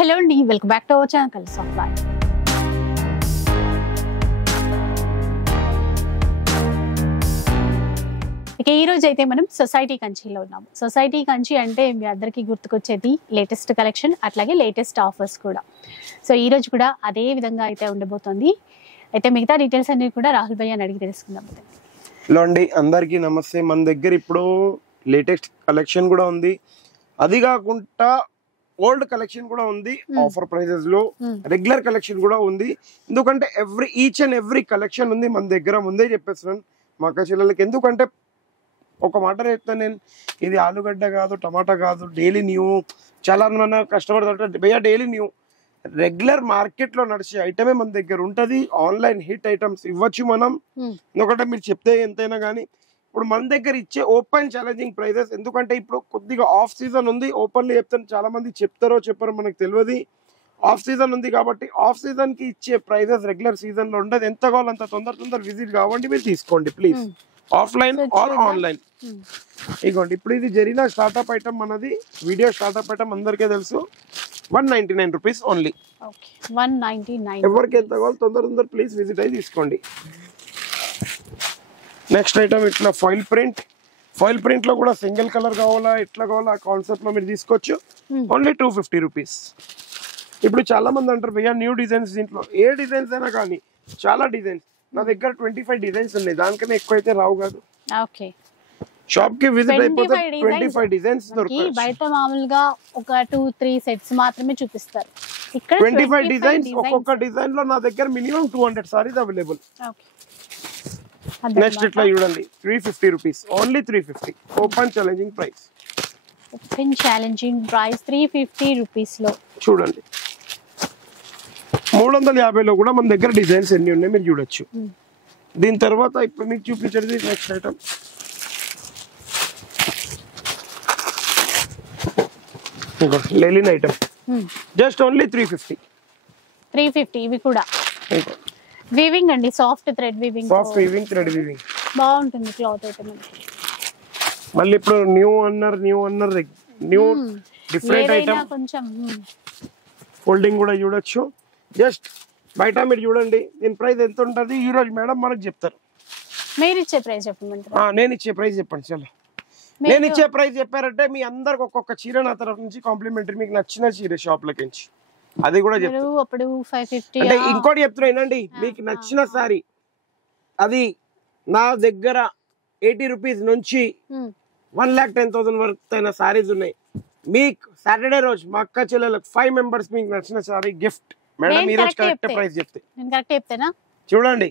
Hello అండి, welcome back to our channel colours of life. ఇక ఈ రోజు అయితే మనం సొసైటీ కంచిలో ఉన్నాము. సొసైటీ కంచి అంటే మీ అందరికీ గుర్తుకొచ్చేది లేటెస్ట్ కలెక్షన్, అట్లాగే లేటెస్ట్ ఆఫర్స్ కూడా. సో ఈ రోజు కూడా అదే విధంగా అయితే ఉండబోతోంది. అయితే మిగతా డీటెయిల్స్ అన్ని కూడా రాహుల్ భయ్య అని అడిగి తెలుసుకుందాం. హలో అండి, అందరికీ నమస్తే. మన దగ్గర ఇప్పుడు లేటెస్ట్ కలెక్షన్ కూడా ఉంది, అది కాకుండా ఓల్డ్ కలెక్షన్ కూడా ఉంది. ఆఫర్ ప్రైజెస్ లో రెగ్యులర్ కలెక్షన్ కూడా ఉంది. ఎందుకంటే ఈచ్ అండ్ ఎవ్రీ కలెక్షన్ ఉంది మన దగ్గర. ముందే చెప్పేస్తున్నాను మా అక్క చెల్లెలకి. ఎందుకంటే ఒక మాట చెప్తాను నేను, ఇది ఆలుగడ్డ కాదు, టమాటా కాదు, డైలీ న్యూ. చాలా మన కస్టమర్ భయ్యా డైలీ న్యూ రెగ్యులర్ మార్కెట్ లో నడిచే ఐటమే మన దగ్గర ఉంటది. ఆన్లైన్ హిట్ ఐటమ్స్ ఇవ్వచ్చు మనం. ఎందుకంటే మీరు చెప్తే ఎంతైనా కానీ ఇప్పుడు మన దగ్గర ఇచ్చే ఓపెన్ ఛాలెంజింగ్ ప్రైజెస్. ఎందుకంటే ఇప్పుడు కొద్దిగా ఆఫ్ సీజన్ ఉంది. ఓపెన్లీ చెప్తాను, చాలా మంది చెప్తారో చెప్పారో మనకు తెలియదు. ఆఫ్ సీజన్ ఉంది కాబట్టి ఆఫ్ సీజన్ కి ఇచ్చే ప్రైజెస్ రెగ్యులర్ సీజన్ లో ఉండదు. ఎంత కావాలో అంత తొందర విజిట్ కావండి, మీరు తీసుకోండి ప్లీజ్. Offline or online. ఇగోండి, ఇప్పుడు ఇది జరిగిన స్టార్ట్అప్ ఐటమ్ మనది. వీడియో స్టార్ట్అప్ ఐటమ్ అందరికీ తెలుసు. 199 రూపీస్ ఓన్లీ. 199. ఎవరికి ఎంత కావాలి తొందర ప్లీజ్ విజిట్ అయ్యి తీసుకోండి. నెక్స్ట్ ఐటమ్ ఇట్లా ఫాయిల్ ప్రింట్ లో కూడా సింగిల్ కలర్ కావాలా, ఎట్లా కావాలా ఆ కాన్సెప్ట్ లో మీరు తీసుకోవచ్చు. Only 250 rupees. ఇప్పుడు చాలా మంది అంటారు భయ్యా న్యూ డిజైన్స్. దీంట్లో ఏ డిజైన్స్ అయినా కానీ చాలా డిజైన్స్ నా దగ్గర 25 డిజైన్స్ ఉన్నాయి. దానికన్నా ఎక్కువ అయితే రావు కాదు. ఓకే, షాప్ కి విజిట్ అయిపోతే 25 డిజైన్స్ దొరుకుతాయి. బయట మామూలుగా ఒక 2-3 సెట్స్ మాత్రమే చూపిస్తారు. ఇక్కడ 25 డిజైన్స్. ఒక్కొక్క డిజైన్ లో నా దగ్గర మినిమం 200 సారీస్ అవైలబుల్. నెక్స్ట్ ఇట్లా చూడండి, 350 rupees. Only 350. Open challenging price. 350 rupees లో చూడండి. 350 లో కూడా మన దగ్గర డిజైన్స్ ఎన్ని ఉన్నాయి మీరు చూడొచ్చు. దీని తర్వాత ఇప్పుడు మీకు చూపించేది నెక్స్ట్ ఐటమ్. లెలిన్ ఐటమ్. Just only 350. ఇవి కూడా వీవింగ్ అండి, soft thread weaving. Thread weaving బాగుంటుంది క్లాత్ అయితే మనకి. మళ్ళీ ఇప్పుడు న్యూ అన్నర్ డిఫరెంట్ ఐటమ్. కొంచెం ఫోల్డింగ్ కూడా చూడొచ్చు. జస్ట్ బయట మీరు చూడండి. దీని ప్రైస్ ఎంత ఉంటుంది ఈ రోజు మేడం మనకు చెప్తారు. మీరు ఇచ్చే ప్రైస్ చెప్పమంటారా? నేను ఇచ్చే ప్రైస్ చెప్పండి. చలో, నేను ఇచ్చే ప్రైస్ చెప్పారంటే మీ అందరికి ఒక్కొక్క చీర నా తరఫు నుంచి కాంప్లిమెంటరీ. మీకు నచ్చిన చీర షాప్ లోకి అది కూడా చెప్తారు. అప్పుడు 550. అంటే ఇంకోటి చెప్తున్నా ఏంటండి, మీకు నచ్చిన సారీ అది నా దగ్గర 80 రూపీస్ నుంచి 1,10,000 వరకు అయిన సారీస్ ఉన్నాయి. మీకు సాటర్డే రోజు మా అక్క చెల్లెలకు 5 మెంబర్స్ మీకు నచ్చిన సారీ గిఫ్ట్. మేడం ఈ రోజు కరెక్ట్ ప్రైస్ చెప్తే నేను కరెక్ట్ చెప్తేనా? చూడండి,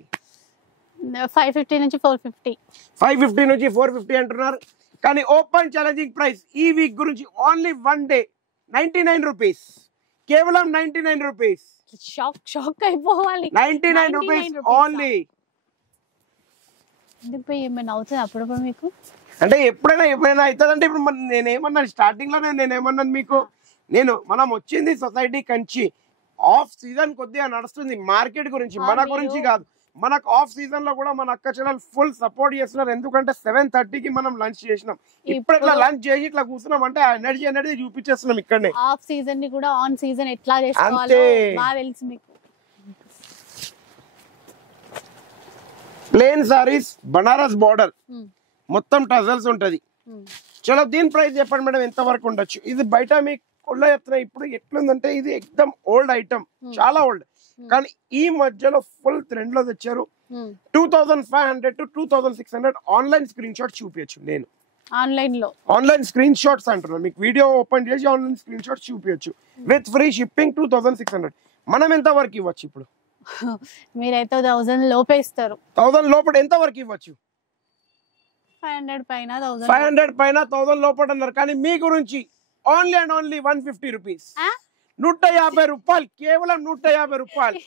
550 నుంచి 450. 550 నుంచి 450 అంటున్నారు. కానీ ఓపెన్ ఛాలెంజింగ్ ప్రైస్ ఈ వీక్ గురించి ఓన్లీ 1 డే 99 రూపీస్. కేవలం 99 రూపీస్. షాక్ అయిపోవాలి. 99 రూపీస్ ఓన్లీ. ఎందుకు ఏమైనా అవుతుంది అప్పుడప్పుడు మీకు? అంటే ఎప్పుడైనా అవుతుందంటే ఇప్పుడు నేనేమన్నాను స్టార్టింగ్ లో, నేనేమన్నాను మీకు, మనం వచ్చింది సొసైటీ కంచి. ఆఫ్ సీజన్ కొద్దిగా నడుస్తుంది మార్కెట్ గురించి, మన గురించి కాదు. మనకు ఆఫ్ సీజన్ లో కూడా మన అక్క చెల్లెలు ఫుల్ సపోర్ట్ చేస్తున్నారు. ఎందుకంటే 7:30కి మనం లంచ్ చేసినాం. ఇప్పుడు ఇట్లా లంచ్ చేసి ఇట్లా కూర్చున్నాం అంటే ఆ ఎనర్జీ అనేది చూపించేస్తున్నాం ఇక్కడనే. ఆఫ్ సీజన్ ని కూడా ఆన్ సీజన్ ఎట్లా చేసుకోవాలో బాగా తెలుసు మీకు. ప్లేన్ సారీస్, బనారస్ బార్డర్, మొత్తం టజల్స్ ఉంటది. చలో దీని ప్రైస్ చెప్పండి మేడం, ఎంత వరకు ఉండొచ్చు? ఇది బయట మీకు కొల్ల చెప్తున్నా. ఇప్పుడు ఎట్లుందంటే ఇది ఎక్దమ్ ఓల్డ్ ఐటమ్, చాలా ఓల్డ్. కానీ ఈ మధ్యలో ఫుల్ ట్రెండ్ లో తెచ్చారు. 2500 to 2600 ఆన్లైన్ స్క్రీన్ షాట్ చూపించచ్చు. నేను ఆన్లైన్ స్క్రీన్ షాట్స్ అంటున్నాను. మీకు వీడియో ఓపెన్ చేసి ఆన్లైన్ స్క్రీన్ షాట్స్ చూపించచ్చు విత్ ఫ్రీ షిప్పింగ్. 2600 మనం ఎంత వరకు ఇవ్వచ్చు? ఇప్పుడు మీరైతే 1000 లోపే ఇస్తారు. 1000 లోపల ఎంత వరకు ఇవ్వచ్చు? 500 పైన 1000 లోపల అన్నారు. కానీ మీ గురించి ఓన్లీ అండ్ ఓన్లీ 150 రూపీస్. 150 రూపాయలు, కేవలం 150 రూపాయలు.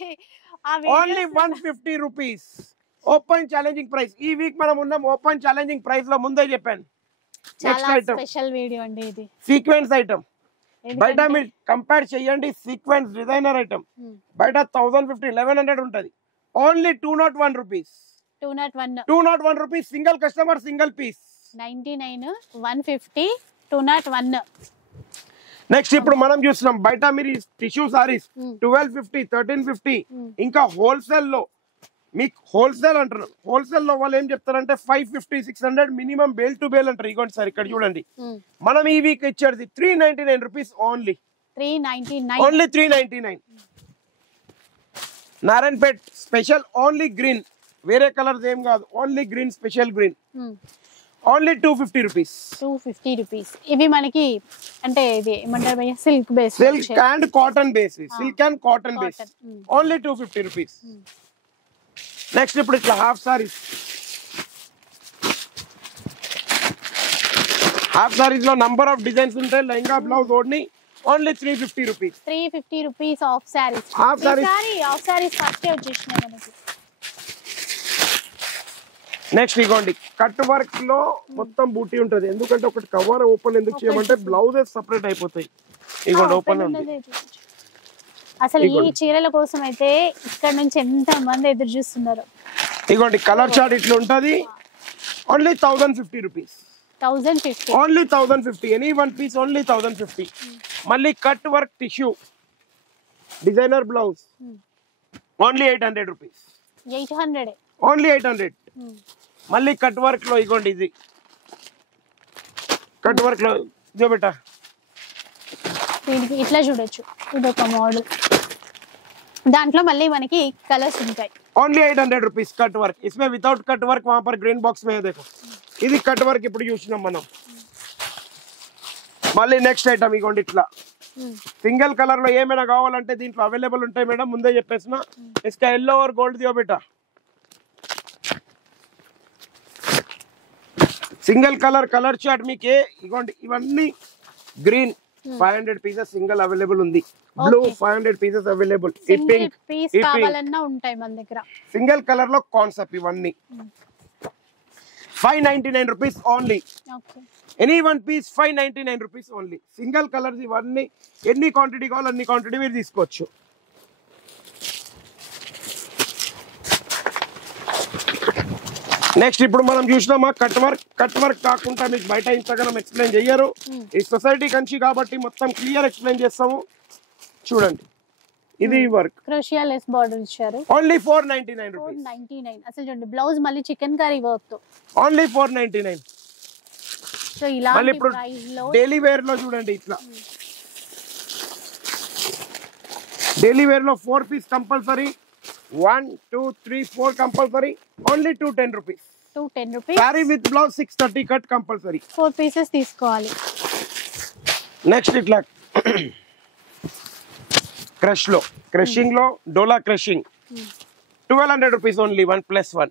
Only 150 rupees. Open challenging price. ఈ వీక్ మనం ఉన్నాం ఓపెన్ ఛాలెంజింగ్ ప్రైస్ లో. ముందే చెప్పాను. నెక్స్ట్ ఐటమ్ స్పెషల్ వీడియో అండి ఇది. Sequence item. బయట మీరు కంపేర్ చేయండి. సీక్వెన్స్ డిజైనర్ ఐటమ్ బయట 1050, 1100 ఉంటది. Only 201 rupees. 201 rupees. Single customer single piece. 99, 150, 201. Next ఇప్పుడు మనం చూస్తున్నాం బయట మీరు టిష్యూ సారీస్ 1250 1350 ఇంకా హోల్సేల్ లో మీకు హోల్సేల్ అంటారు. హోల్సేల్ లో వాళ్ళు ఏం చెప్తారంటే 550 600 మినిమం బేల్ టు బేల్ అంటారు. ఇగోండి సార్ ఇక్కడ చూడండి, మనం ఈ వీక్ ఇచ్చేది 399 rupees only. 399 only 399. Narayanpet special only green, వేరే కలర్స్ ఏం కాదు, only green special green only 250 rupees. 250 rupees. ఇవి మనకి అంటే ఇది ఏమంటారు భయ్యా, silk base, silk and cotton base, silk and cotton base only 250 rupees. Next ఇప్పుడు ఇట్లా హాఫ్ సారీస్, హాఫ్ సారీస్ లో నంబర్ ఆఫ్ డిజైన్స్ ఉంటాయి. Lehenga blouse ఓడ్ని only 350 rupees. 350 rupees of saris. Half saris of saris first వచ్చేసినాయి మనకి. నెక్స్ట్ ఇగోండి కట్ వర్క్ లో మొత్తం బూటీ ఉంటది. ఎందుకంటే ఒకటి కవర్ ఓపెన్ ఎందుకు చేయమంటే బ్లౌజెస్ సెపరేట్ అయిపోతాయి. ఇగోండి ఓపెన్ ఉంది. అసలు ఈ చీరల కోసం అయితే ఇక్కడ నుంచి ఎంత మంది ఎదురు చూస్తున్నారు. ఇగోండి కలర్ చార్ట్ ఇట్లా ఉంటది. Only 1050 rupees. 1050. Only 1050. Any one piece only 1050. మళ్ళీ cut work tissue designer blouse only 800 rupees. 800. Only 800. మళ్ళీ కట్ వర్క్ లో ఇగోండి ఇది కట్ వర్క్ లో ఇదో బేటా, దీనికి ఇట్లా చూడొచ్చు. ఇది ఒక మోడల్, దాంట్లో మళ్ళీ మనకి కలర్స్ ఉంటాయి. Only 800 rupees cut work. इसमें विदाउट कट वर्क वहां पर ग्रीन बॉक्स में है देखो. ఇది కట్ వర్క్ ఇప్పుడు చూసినాం మనం. మళ్ళీ నెక్స్ట్ ఐటమ్ ఇగోండి ఇట్లా సింగిల్ కలర్ లో ఏమైనా కావాలంటే దీంట్లో అవైలబుల్ ఉంటాయి మేడం, ముందే చెప్పేసిన. इसका येलो और गोल्ड दियो बेटा. సింగిల్ కలర్ కలర్ చార్ట్ మీకు ఇగోండి ఇవన్నీ గ్రీన్ 500 పీసెస్ సింగిల్ అవైలబుల్ ఉంది. Blue 500 pieces available. ఈ పింక్ పీస్ కావాలన్నా ఉంటాయి మన దగ్గర. సింగిల్ కలర్ లో కాన్సెప్ట్ ఇవన్నీ 599 rupees only. Any one piece 599 rupees only. Single colours ఇవన్నీ ఎన్ని క్వాంటిటీ కావాలో అన్ని క్వాంటిటీ మీరు తీసుకోవచ్చు. నెక్స్ట్ ఇప్పుడు మనం చూసినామా కట్ వర్క్ కాకుండా మీకు బయట ఇంతగానం ఎక్స్ప్లెయిన్ చెయ్యరు. ఈ సొసైటీ కంచి కాబట్టి మొత్తం క్లియర్ ఎక్స్ప్లెయిన్ చేస్తాము. చూడండి ఇది వర్క్ క్రోషియా లెస్ బార్డర్ ఇచ్చారు. Only 499 rupees. 499. అసలు చూడండి బ్లౌజ్ మళ్ళీ చికెన్ కర్రీ వర్క్ తో ఓన్లీ 499. సో ఇలా మళ్ళీ ఇప్పుడు డైలీ వేర్ లో చూడండి ఇట్లా డైలీ వేర్ లో 4 piece compulsory. 1 2 3 4 compulsory. Only 210 rupees. 210 rupees. Sari with blouse 630 cut compulsory. 4 pieces తీసుకోవాలి. నెక్స్ట్ ఇట్లా క్రష్ లో క్రషింగ్ లో డోలా క్రషింగ్ 1200 రూపీస్ ఓన్లీ 1+1.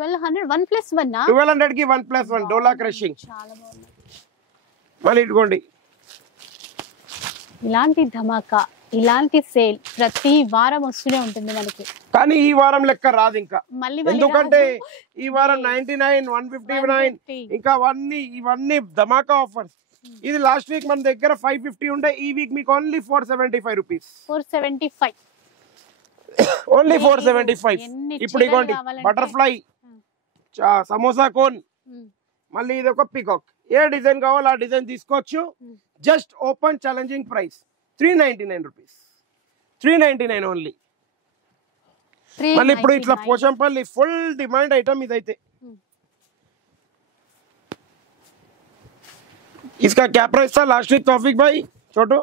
1200 1+1 నా 1200 కి 1+1 డోలా క్రషింగ్. చాలా బాగుంది. మళ్ళీ ఇదిగోండి ఇలాంటి ధమాకా ఇలాంటి సేల్ ప్రతి వారం వస్తూనే ఉంటుంది మనకి. కానీ ఈ వారం లెక్క రాదు ఇంకా, మళ్ళీ ఎందుకంటే ఈ వారం 99 159 ఇంకా ఇవన్నీ ధమాకా ఆఫర్స్. ఇది లాస్ట్ వీక్ మన దగ్గర 550 ఉండే, ఈ వీక్ మీకు ఓన్లీ 475 రూపీస్. 475 ఓన్లీ 475. ఇప్పుడు ఇగోండి బటర్ఫ్లై సమోసా కోన్, మళ్ళీ ఇది ఒక పికాక్. ఏ డిజైన్ కావాలో ఆ డిజైన్ తీసుకోవచ్చు. Just open challenging price 399 rupees. 399 only. మళ్ళీ ఇప్పుడు ఇట్లా పోచంపల్లి ఫుల్ డిమాండ్ ఐటమ్ ఇదైతే. इसका क्या प्राइस था लास्ट वीक तौफीक भाई छोटू?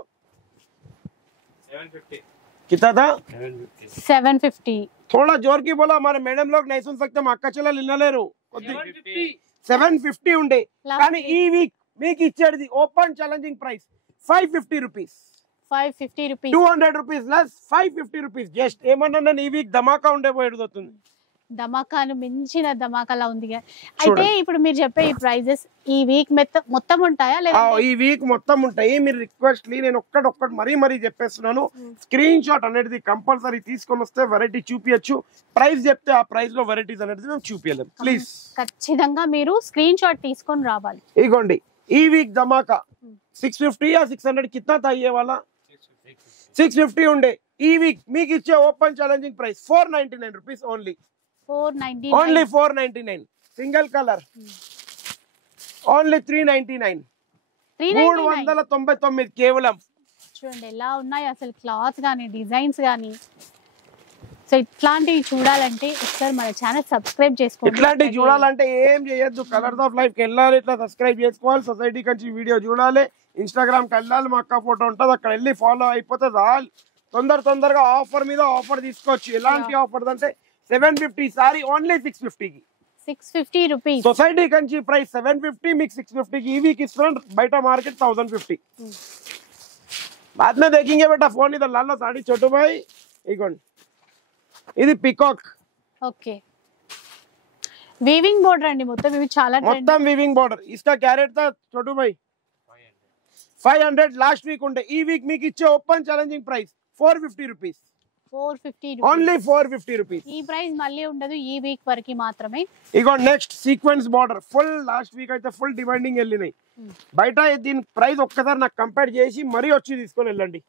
750. कितना था? 750. थोड़ा जोर की बोला, हमारे मैडम लोग नहीं सुन सकते. हम अक्का चला लिना ले रो 750 ఉండే, కానీ ఈ వీక్ మీకు ఇచ్చేది open challenging price 550 rupees. 550 rupees. 200 rupees less 550 rupees. Just ఏమన్నా ఈ వీక్ ధమాకా ఉండే పోయేది. ధమాకాను మించిన ధమాకాలా ఉంది. అయితే ఇప్పుడు మీరు చెప్పే ఈ ప్రైజెస్ ఈ వీక్ మొత్తం ఉంటాయా లేదా? ఈ వీక్ మొత్తం ఉంటాయి. మీరు రిక్వెస్ట్లీ నేను ఒక్కటి మరీ చెప్పేస్తున్నాను. స్క్రీన్ షాట్ అనేది కంపల్సరీ తీసుకొని వస్తే వెరైటీ చూపించచ్చు. ప్రైస్ చెప్తే ఆ ప్రైస్ లో వెరైటీస్ అనేది మేము చూపించలేము. ప్లీజ్ ఖచ్చితంగా మీరు స్క్రీన్ షాట్ తీసుకొని రావాలి. ఇగోండి ఈ వీక్ ధమాకా 650 या 600 कितना था ये वाला? 650 ఉండే. ఈ వీక్ మీకు ఇచ్చే open challenging price 499 rupees only. 499. Only 499. Single colour only 399. 399 కేవలం చూడండి ఎలా ఉన్నాయి అసలు క్లాత్ కానీ డిజైన్స్ కానీ. సో ఇట్లాంటివి చూడాలంటే ఒకసారి మన ఛానల్ సబ్స్క్రైబ్ చేసుకోండి. ఇట్లాంటివి చూడాలంటే ఏం చేయొద్దు, కలర్స్ ఆఫ్ లైఫ్ కి వెళ్ళాలి, ఇట్లా సబ్స్క్రైబ్ చేసుకోవాలి, సొసైటీ కంచి వీడియో చూడాలి, ఇన్స్టాగ్రామ్ కి వెళ్ళాలి, మా అక్క ఫోటో ఉంటుంది అక్కడ వెళ్ళి ఫాలో అయిపోతే చాలు. తొందరగా ఆఫర్ మీద ఆఫర్ తీసుకోవచ్చు. ఎలాంటి ఆఫర్ అంటే 750 సారీ ఓన్లీ 650కి, 650 రూపీస్. సొసైటీ కంచి ప్రైస్ 750, మీకు 650కి ఈ వీక్ ఇస్తున్నాం. బయట మార్కెట్ 1050. बाद में देखेंगे बेटा फोन इधर लाल साड़ी छोटू भाई इगोंడి ఇది పికాక్. ఓకే వీవింగ్ బోర్డర్ అండి మొత్తం. ఇవి చాలా మొత్తం వీవింగ్ బోర్డర్. इसका क्या रेट था छोटू भाई? 500 లాస్ట్ వీక్ ఉండే. ఈ వీక్ మీకు ఇచ్చే open challenging price 450 rupees. 450 only 450 rupees. ఈ ప్రైస్ మళ్ళీ ఉండదు, ఈ వీక్ వరకు మాత్రమే. ఇగో next sequence border full. Last week అయితే ఫుల్ డిమాండింగ్ వెళ్ళినాయి. బయట దీని ప్రైస్ ఒక్కసారి నాకు కంపేర్ చేసి మరీ వచ్చి తీసుకొని వెళ్ళండి.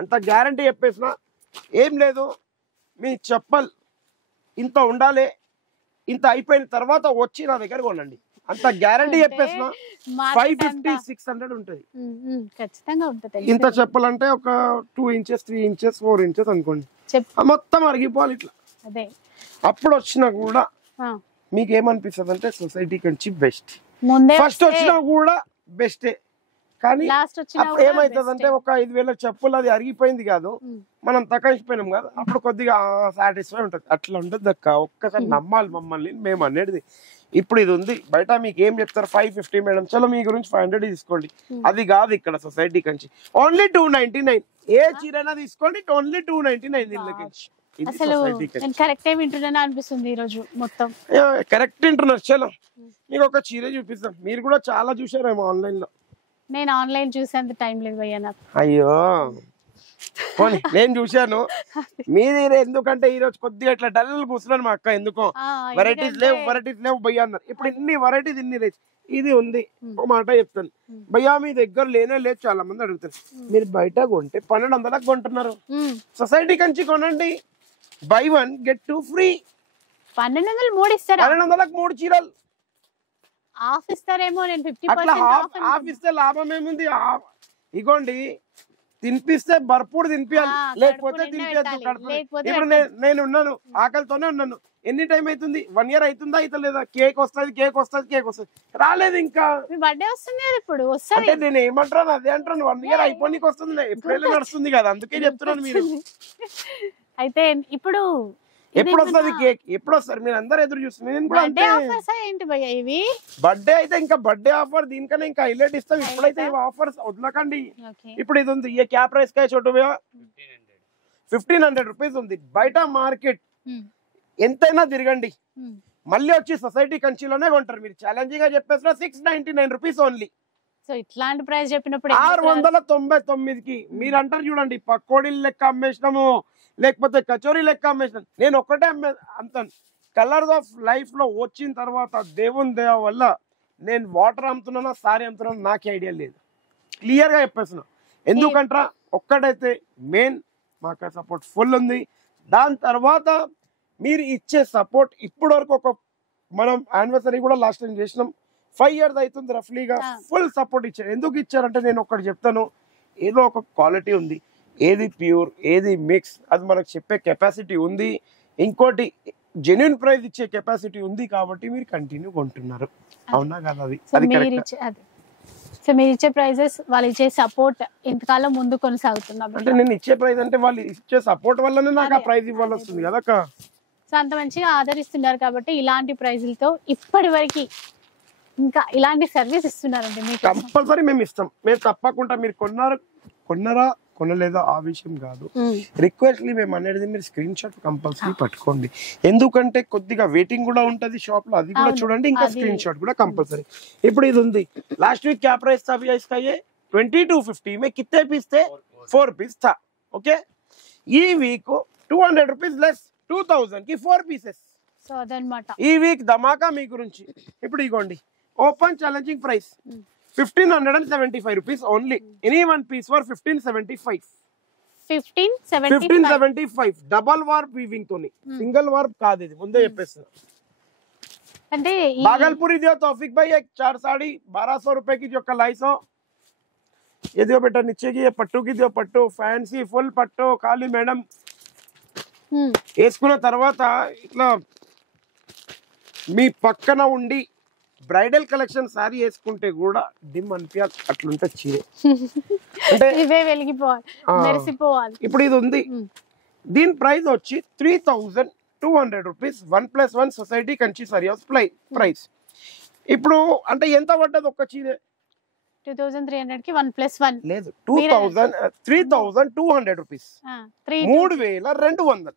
అంత గ్యారంటీ చెప్పేసిన ఏం లేదు. మీ చెప్పల్ ఇంత ఉండాలి, ఇంత అయిపోయిన తర్వాత వచ్చి నా దగ్గర కొనండి. అంత గ్యారంటీ చెప్పేసిన 550 600 ఉంటది ఖచ్చితంగా ఉంటది. ఇంత చెప్పాలంటే ఒక 2 ఇంచెస్ 3 ఇంచెస్ 4 ఇంచెస్ అనుకోండి, మొత్తం అరిగిపోవాలి ఇట్లా. అదే అప్పుడు వచ్చినా కూడా మీకు ఏమనిపిస్తుంది అంటే సొసైటీ కంచి బెస్ట్. ముందే ఫస్ట్ వచ్చినా కూడా బెస్టే, కానీ లాస్ట్ వచ్చినా అప్పుడు ఏమైతుంది అంటే ఒక 5000 చెప్పులు అది అరిగిపోయింది కాదు, మనం తగ్గించిపోయినాం కదా, అప్పుడు కొద్దిగా సాటిస్ఫై ఉంటుంది. అట్లా ఉంటుంది అక్క, ఒక్కసారి నమ్మాలి మమ్మల్ని మేము అనేది. ఇప్పుడు ఇది ఉంది బయట మీకు ఏం చెప్తారు 550 మేడం, చలో మీ గురించి 500 తీసుకోండి. అది కాదు ఇక్కడ సొసైటీ కంచి ఓన్లీ 299. ఏ చీరైనా తీసుకోండి ఓన్లీ 299. అసలు నేను కరెక్టే వింటున్నా అనిపిస్తుంది ఈ రోజు మొత్తం. కరెక్ట్ వింటున్నారు. చలో మీకు ఒక చీర చూపిస్తాం. మీరు కూడా చాలా చూసారేమో ఆన్లైన్ లో. నేను ఆన్లైన్ చూసేంత టైం లేదు భయ్యా నాకు. అయ్యో నేను చూశాను. మీది ఎందుకంటే ఈ రోజు కొద్దిగా ఇట్లా డల్ కూర్చున్నాను మా అక్క. ఎందుకో వెరైటీస్ లేవు భయ్యా అన్నారు. ఇప్పుడు ఇన్ని వెరైటీస్ ఇన్ని రేట్స్. ఇది ఉంది ఒక మాట చెప్తాను భయ్యా, మీ దగ్గర లేనే లేదు చాలా మంది అడుగుతారు. మీరు బయట కొంటే 1200కి కొంటున్నారు, సొసైటీ కంచి కొనండి, బై 1 get 2 ఫ్రీ. 1200 3 ఇస్తారా? 1200కి 3 చీరలు ఆఫ్ ఇస్తారేమో. నేను 50% అట్లా ఆఫ్ ఇస్తే లాభం ఏముంది? ఇగోండి తినిపిస్తే భర్పూర్ తినిపించాలి, లేకపోతే తినిపించద్దు. ఇప్పుడు నేను ఉన్నాను, ఆకలితోనే ఉన్నాను. ఎన్ని టైం అవుతుంది? 1 year అవుతుందా అవుతలేదా? కేక్ వస్తుంది రాలేదు ఇంకా. బర్త్డే వస్తుంది కదా ఇప్పుడు. అంటే నేను ఏమంటాను అదే అంటాను, 1 year అయిపోయి వస్తుంది, ఎప్పుడైనా నడుస్తుంది కదా, అందుకే చెప్తున్నాను. మీరు అయితే ఇప్పుడు ఎప్పుడు వస్తుంది కేక్? ఎప్పుడు వస్తారు? మీరు అందరు ఎదురు చూస్తున్నారు. బర్త్డే అయితే ఇంకా బర్త్డే ఆఫర్ దీనికన్నా ఇంకా హైలైట్ ఇస్తాం. ఇప్పుడైతే ఆఫర్స్ వదలకండి. ఇప్పుడు ఇది ఉంది, ఏ క్యా ప్రైస్ కా చోటు 1500 రూపీస్ ఉంది. బయట మార్కెట్ ఎంతైనా తిరగండి, మళ్ళీ వచ్చి సొసైటీ కంచిలోనే కొంటారు. మీరు ఛాలెంజింగ్ గా చెప్పేసిన 699 రూపీస్ ఓన్లీ. సో ఇట్లాంటి ప్రైస్ చెప్పినప్పుడు 699కి మీరు అంటారు చూడండి, పకోడీలు లెక్క అమ్మేసినాము, లేకపోతే కచోరీ లెక్క అమ్మేసినాం. నేను ఒక్కటే అమ్ముతాను. కలర్స్ ఆఫ్ లైఫ్ లో వచ్చిన తర్వాత దేవుని దయ వల్ల నేను వాటర్ అమ్ముతున్నానా సారీ అమ్ముతున్నాను నాకే ఐడియా లేదు. క్లియర్ గా చెప్పేస్తున్నా. ఎందుకంటారా, ఒక్కటైతే మెయిన్ మాకు సపోర్ట్ ఫుల్ ఉంది. దాని తర్వాత మీరు ఇచ్చే సపోర్ట్ ఇప్పటి వరకు ఒక మనం యానివర్సరీ కూడా లాస్ట్ టైం చేసినాం, 5 years అవుతుంది రఫ్లీగా. ఫుల్ సపోర్ట్ ఇచ్చారు. ఎందుకు ఇచ్చారంటే నేను ఒకటి చెప్తాను, ఏదో ఒక క్వాలిటీ ఉంది, ఏది ప్యూర్ ఏది మిక్స్ అది మనకు చెప్పే కెపాసిటీ ఉంది. ఇంకోటి జెన్యున్ ప్రైస్ ఇచ్చే కెపాసిటీ ఉంది, కాబట్టి మీరు కంటిన్యూ కొంటున్నారు. అవునా కదా? సో మీరు ఇచ్చే ప్రైజెస్, వాళ్ళు ఇచ్చే సపోర్ట్ ఇంతకాలం ముందు కొనసాగుతున్నారు. అంటే నేను ఇచ్చే ప్రైస్ అంటే వాళ్ళు ఇచ్చే సపోర్ట్ వల్లనే నాకు ఆ ప్రైస్ ఇవ్వాలి వస్తుంది కదా. సో అంత మంచిగా ఆదరిస్తున్నారు కాబట్టి ఇలాంటి ప్రైజులతో ఇప్పటి వరకు ఇంకా ఇలాంటి సర్వీస్ ఇస్తున్నారండి మీకు. కంపల్సరీ మేము ఇస్తాం. మేము తప్పకుండా మీరు కొన్నారా కొనలేదా ఆ విషయం కాదు, రిక్వెస్ట్లీ మేము అనేది మీరు స్క్రీన్ షాట్ కంపల్సరీ పట్టుకోండి. ఎందుకంటే కొద్దిగా వెయిటింగ్ కూడా ఉంటది షాప్ లో, అది కూడా చూడండి. ఇంకా స్క్రీన్ షాట్ కూడా కంపల్సరీ. ఇప్పుడు ఇది ఉంది, లాస్ట్ వీక్ क्या प्राइस था भैया इसका? ये 2250 में कितने पीस थे? 4 पीस था. ఓకే, ఈ వీక్ 200 రూపీస్ లెస్, 2000 కి 4 పీసెస్. సో అదన్నమాట ఈ వీక్ ధమాకా మీ గురించి. ఇప్పుడు ఇగోండి open challenging price 1575 rupees only. Any one piece for 1575. 1575 double warp weaving తోని, సింగిల్ వార్ప్ కాదు ఇది, ముందే చెప్పేస్తున్నా. అంటే भागलपुरी दियो तौफिक भाई एक 4 साड़ी 1200 रुपए की जो कलाई सो ये दियो बेटा नीचे की, ये पट्टू की दियो पट्टू, ఫ్యాన్సీ ఫుల్ పట్టు ఖాళీ మేడం. వేసుకున్న తర్వాత ఇట్లా మీ పక్కన ఉండి బ్రైడల్ కలెక్షన్ సారీ వేసుకుంటే కూడా డిమ్ అనిపించాలి, అట్లుంటే చీర అంటే ఇవే వెలిగిపోవాలి, మెరిసిపోవాలి. ఇప్పుడు ఇది ఉంది, దీని ప్రైస్ వచ్చి 3200 rupees 1+1 society Kanchi sorry house price. ఇప్పుడు అంటే ఎంత పడ్డది ఒక్క చీర? 2300 కి 1+1 లేదు, 3200 రూపీస్, 3200.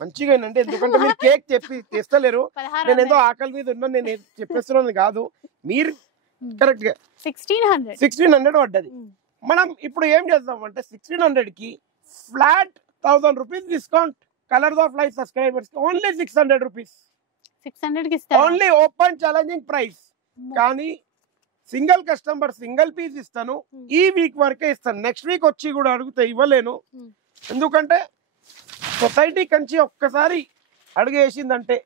మంచిగా అంటే ఎందుకంటే మీరు కేక్ చెప్పి తెస్తలేరు, నేను ఏదో ఆకలి మీద ఉన్నా నేను చెప్పేస్తున్నాను కాదు, మీరు కరెక్ట్ గా 1600 పడ్డది. మనం ఇప్పుడు ఏం చేద్దాం అంటే 1600 కి flat 1000 rupees discount colours of life subscribers only 600 rupees, 600 కి ఇస్తాను, ఓన్లీ ఓపెన్ ఛాలెంజింగ్ ప్రైస్. కానీ సింగిల్ కస్టమర్ సింగిల్ పీస్ ఇస్తాను, ఈ వీక్ వరకే ఇస్తాను, నెక్స్ట్ వీక్ వచ్చి కూడా అడిగితే ఇవ్వలేను. ఎందుకంటే సొసైటీ కంచి ఒక్కసారి అడుగేసిందంటే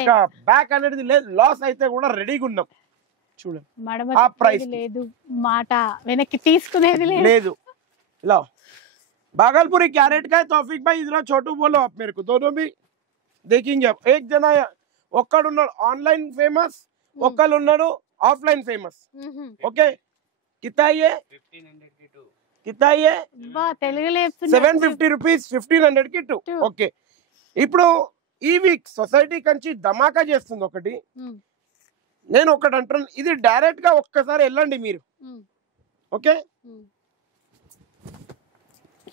ఇంకా బ్యాక్ అనేది లేదు, లాస్ అయితే కూడా రెడీగా ఉన్నాం. చూడండి ఆ ప్రైస్ లేదు, మాట వెనక్కి తీసుకునేది లేదు. ఇలా भागलपुरी क्या रेट का है तौफीक भाई? इधर छोटू बोलो आप मेरे को, दोनों भी देखेंगे आप. एक जना ఒక్కడున్నాడు ఆన్లైన్ ఫేమస్, ఒక్కడున్నాడు ఆఫ్లైన్ ఫేమస్. ఓకే कितना ये 1500 की 2, कितना ये బా తెలుగులో 750 రూపీస్ 1500 కి 2. ఓకే ఇప్పుడు ఈ వీక్ సొసైటీ కంచి ధమాకా చేస్తుంది ఒకటి, నేను ఒకటి అంటాను, ఇది డైరెక్ట్ గా ఒక్కసారి వెళ్ళండి మీరు. ఓకే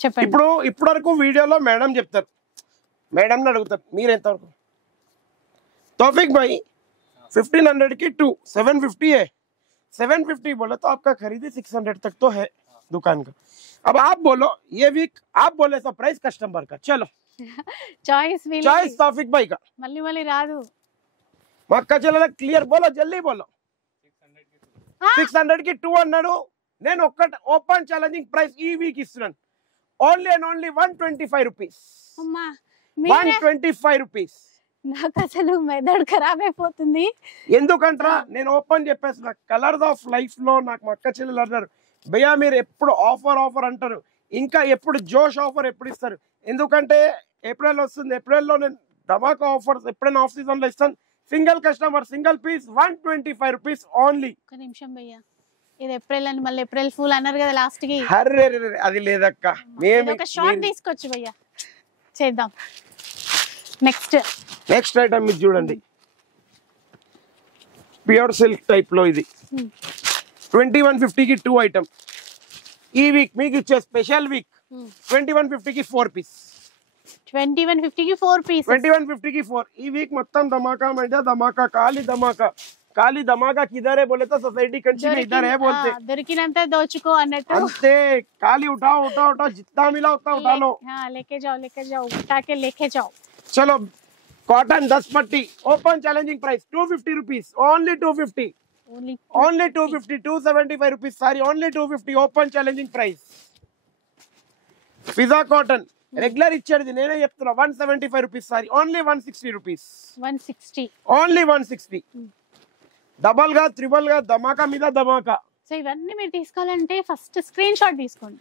చెప్పండి. ఇప్పుడు వరకు వీడియోలో మేడం చెప్తారు, మేడం అడుగుతారు మీరు ఎంత వరకు. तौफीक भाई 1500 की 2, 750 है, 750 बोला तो आपका खरीदी 600 तक तो है दुकान का. अब आप बोलो ये वीक आप बोले तो प्राइस कस्टमर का. चलो చాయిస్ तौफीक भाई का మళ్ళీ రాదు. మక్కా చలో క్లియర్ बोलो जल्दी बोलो. 600 की 2 అన్నాడు, నేను ఒక్కటి ఓపెన్ ఛాలెంజింగ్ ప్రైస్ ఈ వీక్ ఇస్తున్నాను, only and only 125 rupees. 125 rupees. నాకు అసలు మెదడు ఖరాబ్ అయిపోతుంది. ఎందుకంటారా నేను ఓపెన్ చెప్పేస్తున్నా, కలర్స్ ఆఫ్ లైఫ్ లో నాకు మక్క చెల్లెలు అన్నారు భయ్యా మీరు ఎప్పుడు ఆఫర్ అంటారు, ఇంకా ఎప్పుడు జోష్ ఆఫర్ ఎప్పుడు ఇస్తారు, ఎందుకంటే ఏప్రిల్ వస్తుంది, ఏప్రిల్లో నేను ధమాకా ఆఫర్స్ ఎప్పుడైనా ఆఫ్ సీజన్ లో ఇస్తాను. Single customer single piece 125 rupees only. ఒక నిమిషం భయ్యా, ఇది ఏప్రిల్ అని మళ్ళీ ఏప్రిల్ ఫూల్ అన్నారు కదా లాస్ట్ కి. అరే అది లేదక్క, మేము ఒక షార్ట్ తీసుకొచ్చు భయ్యా, చేద్దాం. నెక్స్ట్ ఐటమ్ ఇది చూడండి, ప్యూర్ సిల్క్ టైప్ లో ఇది 2150 కి 2 ఐటమ్. ఈ వీక్ మీకు ఇచ్చే స్పెషల్ వీక్ 2150 కి 4 పీస్. 2150 కి 4 పీస్. 2150 की 4. ఈ వీక్ మొత్తం ధమాకా అంటే ధమాకా, ఖాళీ ధమాకా किधर है बोले तो सोसाइटी कंची में इधर है बोलते, దొరికినంత దోచుకో అన్నట్టు అంతే. ఖాళీ उठाओ जितना मिला उतना उठा लो. हां लेके जाओ उठा के लेके जाओ. चलो कॉटन 10 पट्टी open challenging price 250 rupees, only 250, only 250, 275 rupees sorry, only 250 open challenging price. పిజ్జా కాటన్ రెగ్యులర్ ఇచ్చేది నేనే చెప్తున్నా 175 rupees sorry, only 160 rupees. 160 only 160. Double గా ట్రిపుల్ గా ధమాకా మీద ధమాకా. సో ఇవన్నీ మీరు తీసుకోవాలంటే ఫస్ట్ స్క్రీన్ షాట్ తీసుకోండి,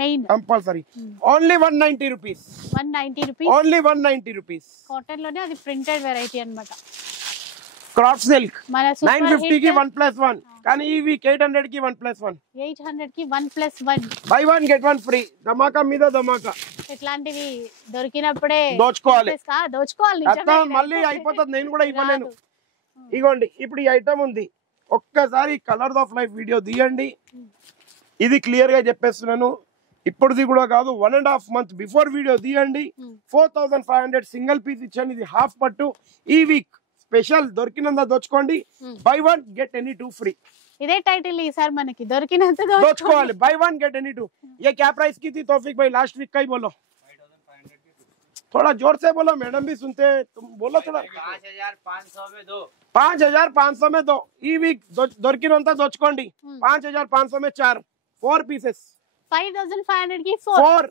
main compulsory. Only 190 rupees, 190 rupees, only 190 rupees. Cotton లోనే అది ప్రింటెడ్ వెరైటీ అన్నమాట. క్రాప్ సిల్క్ 950 కి 1+1, కానీ ఈ వీక్ 800 కి 1+1, 800 కి 1+1, బై 1 గెట్ 1 ఫ్రీ. ధమాకా మీద ధమాకా. ఇట్లాంటివి దొరికినప్పుడే దోచుకోవాలి. నిజమే, మళ్ళీ అయిపోతుంది, నేను కూడా ఇవ్వలేను. ఇగోండి ఇప్పుడు ఈ ఐటమ్ ఉంది, ఒక్కసారి కలర్స్ ఆఫ్ లైఫ్ వీడియో తీయండి. ఇది క్లియర్ గా చెప్పేస్తున్నాను, ఇప్పుడుది కూడా కాదు, 1.5 month బిఫోర్ వీడియో తీయండి. 4500 సింగిల్ పీస్ ఇచ్చాను, ఇది హాఫ్ పట్టు. ఈ వీక్ స్పెషల్ దొరికినంత దోచుకోండి, బై 1 గెట్ ఎనీ 2 ఫ్రీ. ఇదే టైటిల్ ఈసారి మనకి, దొరికినంత దోచుకోవాలి, బై 1 गेट एनी 2. ये क्या प्राइस की थी तौफीक भाई लास्ट वीक का ही बोलो, थोड़ा जोर से बोलो, मैडम भी सुनते, तुम बोलो थोड़ा. 5500 में दो, 5500 में दो. ఈ వీక్ దొరికినంత దోచుకోండి, 5500 में 4 పీసెస్, 5500 కి 4.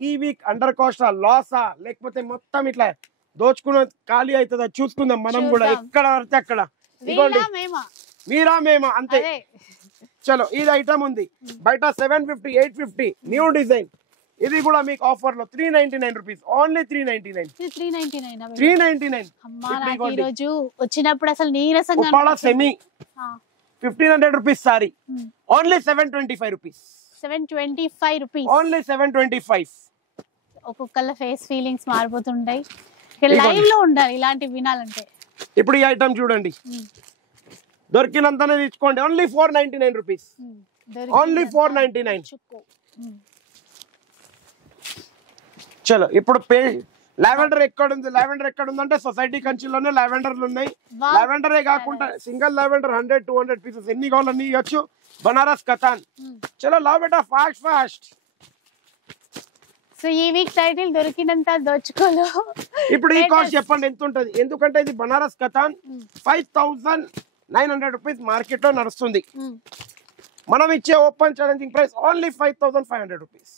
ఈ వీక్ అండర్ కాస్టా లాసా లేకపోతే మొత్తం ఇట్లా దోచుకున్న ఖాళీ అవుతుందా చూసుకుందాం మనం కూడా, ఎక్కడ పడితే అక్కడ. మీరా మేమా అంతే. చలో ఇది ఐటమ్ ఉంది బయట 750 850 న్యూ డిజైన్ ఇది కూడా మీకు ఆఫర్ లో 399 రూపీస్ ఓన్లీ 399 399 అమ్మా నాకు ఈ రోజు వచ్చినప్పుడు అసలు నీరసంగా Uppada semi 1500 rupees sorry only 725 rupees 725 rupees only 725 ఒక్కొక్కళ్ళ ఫేస్ ఫీలింగ్స్ మారిపోతుంటాయి లైవ్ లో ఉండాలి ఇలాంటి వినాలంటే ఇప్పుడు ఈ ఐటమ్ చూడండి దొరికినంతనే తీసుకోండి ఓన్లీ 499 రూపీస్ ఓన్లీ 499 చలో ఇప్పుడు లావెండర్ ఎక్కడ ఉందంటే సొసైటీ కంచిలోనే లావెండర్లు ఉన్నాయి లావెండరే కాకుండా సింగిల్ లావెండర్ 100 200 పీసెస్ ఎన్ని కావాలన్నీ ఇవ్వచ్చు బనారస్ కథాన్ చలో లావ్ బేటా ఫాస్ట్ సో ఈ వీక్ టైటిల్ దొరికినంత దోచుకోలు ఇప్పుడు ఈ కాస్ట్ చెప్పండి ఎంత ఉంటది ఎందుకంటే ఇది బనారస్ కథాన్ 5900 రూపీస్ మార్కెట్ లో నడుస్తుంది మనం ఇచ్చే open challenging price only 5500 rupees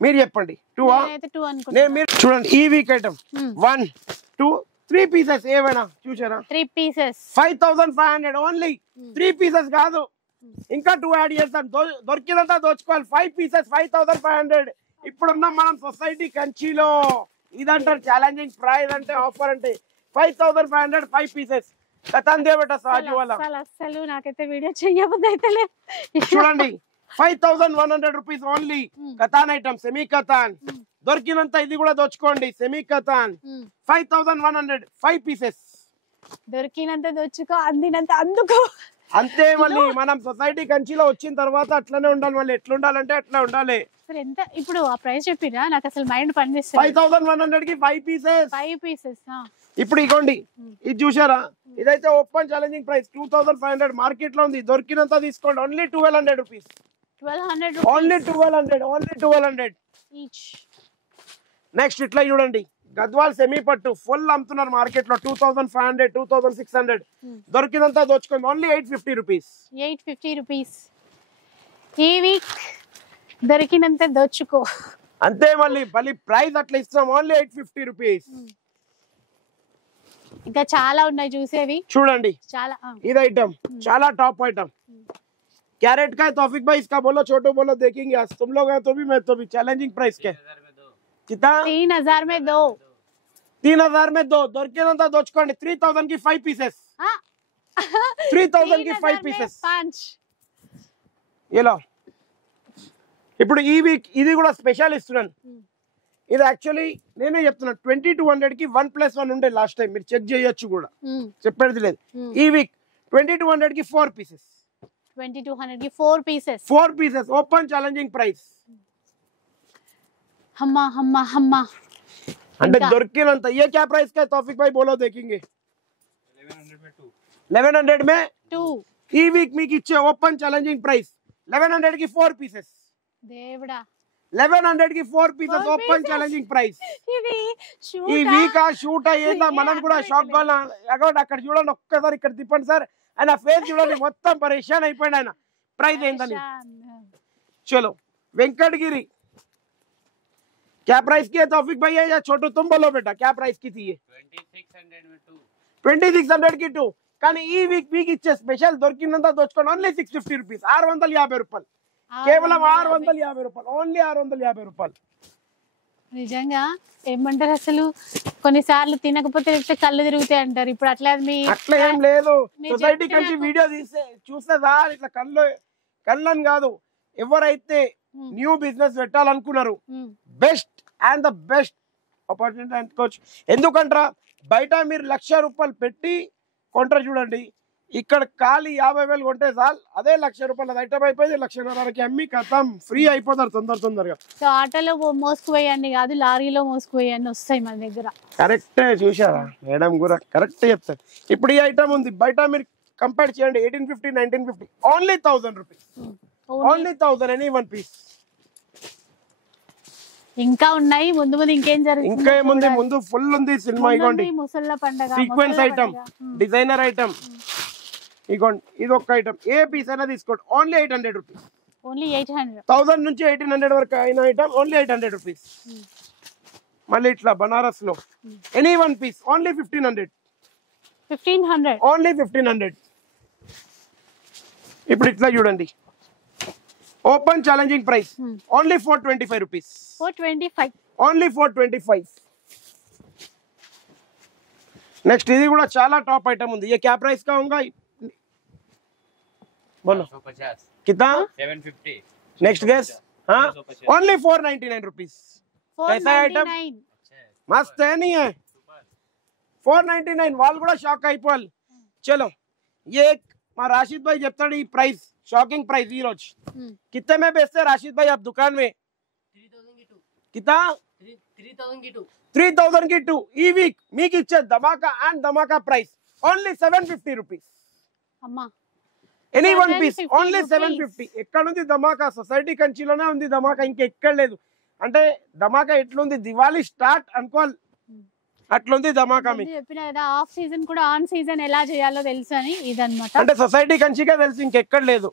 మీరు చెప్పండి 2 మీరు చూడండి ఈ వీక్ ఐటమ్ 1 2 3 పీసెస్ ఏమైనా చూసారా 3 పీసెస్ 5500 ఓన్లీ 3 పీసెస్ కాదు ఇంకా 2 యాడ్ చేస్తాం దొరికినంత దోచుకోవాలి 5 పీసెస్ 5500 ఇప్పుడున్న మనం సొసైటీ కంచిలో ఇదంటారు ఛాలెంజింగ్ ప్రైస్ అంటే ఆఫర్ అంటే 5500 5 పీసెస్ కథాన్ దేవట సాజు వాళ్ళ అసలు నాకైతే వీడియో చెయ్యబుద్ధి అయితే లేదు చూడండి 5100 rupees only katan item semi katan దొరికినంత ఇది కూడా దోచుకోండి సెమీ కథాన్ 5100 5 పీసెస్ దొరికినంత దోచుకో అందినంత అందుకో అంతే మళ్ళీ మనం సొసైటీ కంచిలో వచ్చిన తర్వాత అట్లనే ఉండాలి మళ్ళీ ఎట్లా ఉండాలంటే అట్లా ఉండాలి సరే ఎంత ఇప్పుడు ఆ ప్రైస్ చెప్పిరా నాకు అసలు మైండ్ పనిచేస్తుంది 5100 కి 5 పీసెస్ ఇప్పుడు ఇగోండి ఇది చూసారా ఇదైతే ఓపెన్ ఛాలెంజింగ్ ప్రైస్ 2500 మార్కెట్ లో ఉంది దొరికినంత తీసుకోండి only 1200 rupees 1200 only 1200 each next ఇట్లా చూడండి గద్వాల్ సెమీ పట్టు ఫుల్ అమ్ముతున్నారు మార్కెట్ లో 2500 2600 దొరికినంత దోచుకోండి ఓన్లీ 850 రూపీస్ ఈ వీక్ దొరికినంత దోచుకో అంతే మళ్ళీ ప్రైస్ అట్లా ఇస్తాం ఓన్లీ 850 రూపీస్ ఇంకా చాలా ఉన్నాయి చూసేవి చూడండి చాలా ఇది ఐటమ్ చాలా టాప్ ఐటమ్ कैरेट का है तौफिक भाई इसका बोलो छोटू बोलो देखेंगे आज तुम लोग हैं तो भी मैं तो भी चैलेंजिंग प्राइस के कितना 3000 में दो 3000 में दो దొరికినంత దోచుకోండి 3000 की 5 పీసెస్ 3000 की 5 పీసెస్ 5 ఇలా ఇప్పుడు ఈ వీక్ ఇది కూడా స్పెషల్ ఇస్తున్నాను ఇది యాక్చువల్లీ నేనే చెప్తున్నా 2200 కి 1+1 ఉండే లాస్ట్ టైం మీరు చెక్ చేయొచ్చు కూడా చెప్పేది లేదు ఈ వీక్ 2200 కి 4 పీసెస్ 2200 की 4 पीसेस ओपन चैलेंजिंग प्राइस हम्मा అంటే దొరికినంత ये क्या प्राइस का है तौफिक भाई बोलो देखेंगे 1100 में 2 ఈ వీక్ మీకు ఇచ్చే ఓపెన్ ఛాలెంజింగ్ ప్రైస్ 1100 की 4 పీసెస్ దేవుడా 1100 की 4 పీసెస్ ఓపెన్ ఛాలెంజింగ్ ప్రైస్ ఇది ఈ వీక్ ఆ షూట్ అయ్యేదా మనం కూడా షాక్ కావాలా అక్కడ చూడండి ఒక్కసారి ఇక్కడ తిప్పండి సార్ ఆయన ఫేస్ చూడండి మొత్తం పరేషాన్ అయిపోయాడు ఆయన ప్రైస్ ఏంటని चलो वेंकटगिरी क्या प्राइस की है तौफिक भाई है या छोटू तुम बोलो बेटा क्या प्राइस की थी ये 2600 की 2 కానీ ఈ వీక్ ఇచ్చే స్పెషల్ దొరికినంత దోచుకోండి ఓన్లీ 650 రూపీస్ 650 రూపాయలు కేవలం 650 రూపాయలు ఓన్లీ 650 రూపాయలు నిజంగా ఏమంటారు అసలు కొన్నిసార్లు తినకపోతే కళ్ళు తిరుగుతాయి అంటారు ఇప్పుడు అట్లా ఏం లేదు సొసైటీ కంచి వీడియో చూస్తే సార్ ఇట్లా కళ్ళని కాదు ఎవరైతే న్యూ బిజినెస్ పెట్టాలనుకున్నారు best and the best opportunity అనుకోవచ్చు ఎందుకంటారా బయట మీరు 1,00,000 రూపాయలు పెట్టి కొంటారు చూడండి ఇక్కడ ఖాళీ 50,000 కొంటే చాలు అదే 1,00,000 రూపాయలు ఐటమ్ అయిపోయింది 1,50,000కి అమ్మి కథం ఫ్రీ అయిపోతారు తొందరగా సో ఆటోలో మోసుకుపోయాన్ని కాదు లారీలో మోసుకుపోయాన్ని వస్తాయి మన దగ్గర కరెక్టే చూసారా మేడం కూడా కరెక్ట్ చెప్తారు ఇప్పుడు ఈ ఐటమ్ ఉంది బయట మీరు కంపేర్ చేయండి 1850 1950 only 1000 rupees only 1000 any one piece ఇంకా ఉన్నాయి ముందు ఇంకేం జరుగుతుంది ఇంకా ఏముంది ముందు ఫుల్ ఉంది సినిమా ఇగోండి ముసళ్ళ పండగ సీక్వెన్స్ ఐటమ్ డిజైనర్ ఐటమ్ ఇగోండి ఇది ఒక ఐటమ్ ఏ పీస్ అయినా తీసుకోండి ఓన్లీ 800 రూపీస్ ఓన్లీ 800 1000 నుంచి 1800 వరకు అయిన ఐటమ్ ఓన్లీ 800 రూపీస్ మళ్ళీ ఇట్లా బనారస్ లో any one piece only 1500 only 1500 only 1500 ఇప్పుడు ఇట్లా చూడండి, open challenging price only 425 rupees, 425, only 425. Next ఇది కూడా చాలా టాప్ ఐటమ్ ఉంది. ये क्या प्राइस का होगा बोलो 150 कितना 750 नेक्स्ट गेस हाँ ओनली 499 रुपीस. कैसा है आइटम? 499. मस्त है नहीं है? 499 వాళ్ళు కూడా షాక్ అయిపోవాలి. चलो ये మా రాషిద్ భాయ్ చెప్తాడు ఈ ప్రైస్, షాకింగ్ ప్రైస్ ఈ రోజు. कितने में बेचते हैं राशिद भाई आप दुकान में? 3000 की 2 कितना 3000 की 2 3000 की 2 ఈ వీక్ మీకు ఇచ్చే ధమాకా అండ్ ధమాకా ప్రైస్ ఓన్లీ 750 రూపీస్. అమ్మా ఎనీ వన్ పీస్ 750 ఓన్లీ 750. ఎక్కడ ఉంది ధమాకా? సొసైటీ కంచిలోనే ఉంది ధమాకా, ఇంకెక్కడ లేదు. అంటే ధమాకా ఎట్లుంది, దివాళీ స్టార్ట్ అనుకోవాలి, అట్లుంది ధమాకా మీకు. చెప్పిన కదా ఆఫ్ సీజన్ కూడా ఆన్ సీజన్ ఎలా చేయాలో తెలుసు అని ఇదన్నమాట. అంటే సొసైటీ కంచిగా తెలుసు, ఇంకెక్కడ లేదు.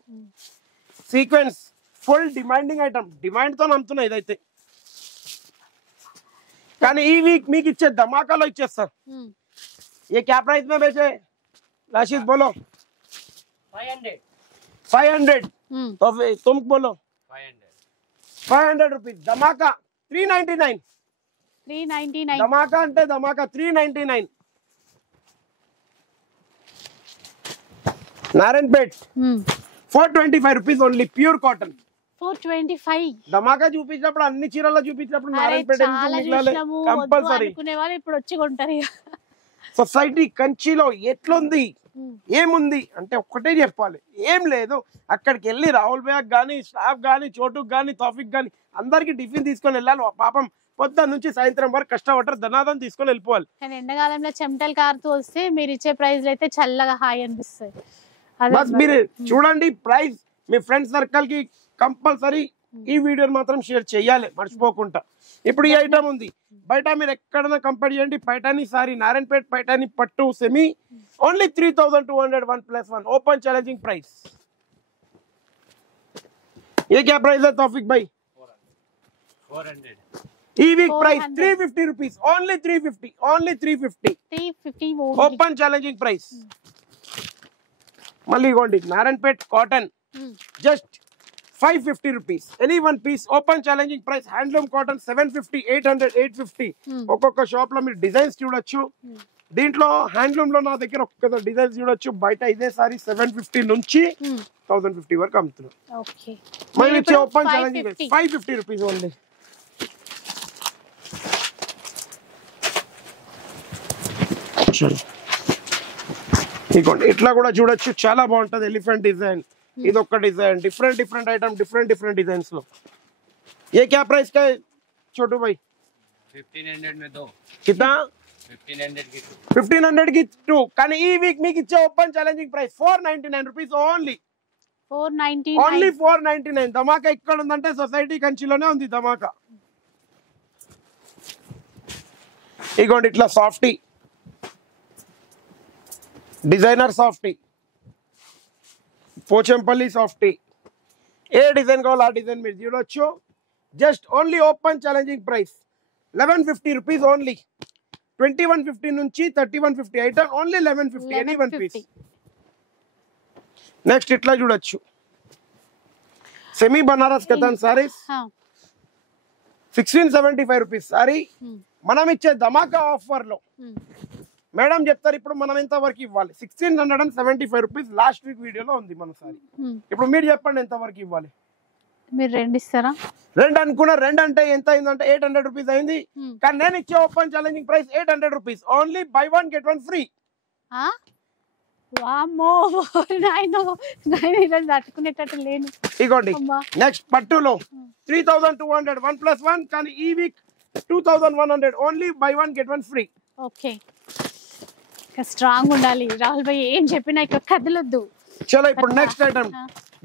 Sequence full demanding item, demand తో నమ్ముతున్నా ఇదైతే. కానీ ఈ వీక్ మీకు ఇచ్చే ధమాకాలో ఇచ్చేస్తారు. ये क्या प्राइस में बेचे राशिद बोलो? 500 500. तो फिर तुम बोलो 500 रुपीज. धमाका 399. 399. धमाका అంటే ధమాకా 399. Narayanpet 425 rupees only pure cotton. 425. ధమాకా చూపించినప్పుడు అన్ని చీరల్లో చూపించినప్పుడు నారాయణపేట చాలా చూసినాము, వద్దు కంపల్సరీ. అనుకునే వాళ్ళు ఇప్పుడు వచ్చి కొంటారు ఇక. సొసైటీ కంచిలో ఎట్లుంది ఏముంది అంటే ఒక్కటే చెప్పాలి, ఏం లేదు. అక్కడికి వెళ్ళి రాహుల్ భయ్య గానీ, స్టాఫ్ గానీ, చోటుకు గానీ, తాఫిక్ గానీ అందరికి టిఫిన్ తీసుకొని వెళ్ళాలి. పాపం పొద్దున్న నుంచి సాయంత్రం వరకు కష్టపడతారు, ధనాదం తీసుకొని వెళ్ళిపోవాలి. కానీ ఎండాకాలంలో చెమటలు కారుతూ వస్తే మీరు ఇచ్చే ప్రైస్ అయితే చల్లగా హాయి అనిపిస్తుంది. బస్ మీరు చూడండి ప్రైస్, మీ ఫ్రెండ్ సర్కిల్ కి కంపల్సరీ ఈ వీడియోని మాత్రం షేర్ చేయాలి మర్చిపోకుండా. ఇప్పుడు ఈ ఐటమ్ ఉంది బయట, మీరు ఎక్కడైనా కంపేర్ చేయండి. పైటానీ సారీ, నారాయణపేట్ పైటానీ పట్టు semi only 3200 1+1 open challenging price. ये क्या प्राइस है तौफिक भाई? 400 ఈ week price 350 rupees, only 350, only 350 open challenging price. మళ్ళీ ఇవ్వండి Narayanpet cotton just 550 rupees any one piece open challenging price. Handloom cotton 750, 800, 850. ఒక్కొక్క షాప్ లో మీరు డిజైన్స్ చూడొచ్చు. దీంట్లో హ్యాండ్లూమ్ లో నా దగ్గర ఒక్క డిజైన్స్ చూడొచ్చు. బయట ఇదే సారీ 750 నుంచి 1050 వరకు అమ్ముతున్నాం. మళ్ళీ ఇచ్చే ఓపెన్ ఛాలెంజింగ్ 550 రూపీస్ ఓన్లీ. ఇదిగోండి ఇట్లా కూడా చూడొచ్చు, చాలా బాగుంటది. ఎలిఫెంట్ డిజైన్, ఇది ఒక design, different different item, different different designs లో. ये क्या प्राइस का है छोटू भाई? 1500 में दो. कितना? 1500 की 2. 1500 की 2. కానీ ఈ వీక్ మీకు ఇచ్చే open challenging price 499 rupees only. 499. Only 499. ధమాకా ఎక్కడ ఉందంటే సొసైటీ కంచిలోనే ఉంది ధమాకా. ఇగోండి ఇట్లా softy, designer softy, Pochampalli softy, ఏ డిజైన్ కావాలో ఆ డిజైన్ మీరు చూడొచ్చు. Just only open challenging price 1150 rupees only. 2150 నుంచి 3150 item only 1150 any one piece. Next ఇట్లా చూడొచ్చు సెమీ బనారస్ కథన్ సారీస్ 1675 రూపీస్ సారీ. మనం ఇచ్చే ధమాకా ఆఫర్ లో మేడం చెప్తారు ఇప్పుడు మనం ఎంత వరకు ఇవ్వాలి. 1675 రూపీస్ లాస్ట్ వీక్ వీడియోలో ఉంది మన సారీ. ఇప్పుడు మీరు చెప్పండి ఎంత వరకు ఇవ్వాలి. మీరు రెండు ఇస్తారా? రెండు అనుకున్నా, రెండు అంటే ఎంత అయిందంటే 800 రూపీస్ అయింది. కానీ నేను ఇచ్చే open challenging price 800 rupees only. Buy one get one free. తట్టుకునేటట్టు లేను. ఇగోండి నెక్స్ట్ పట్టులో 3200 1+1. కానీ ఈ week 2100 only. Buy one get one free. Okay, strong ఉండాలి రాహుల్ భాయ్, ఏం చెప్పినా ఇక్కడ కదలొద్దు. చలో ఇప్పుడు నెక్స్ట్ ఐటమ్,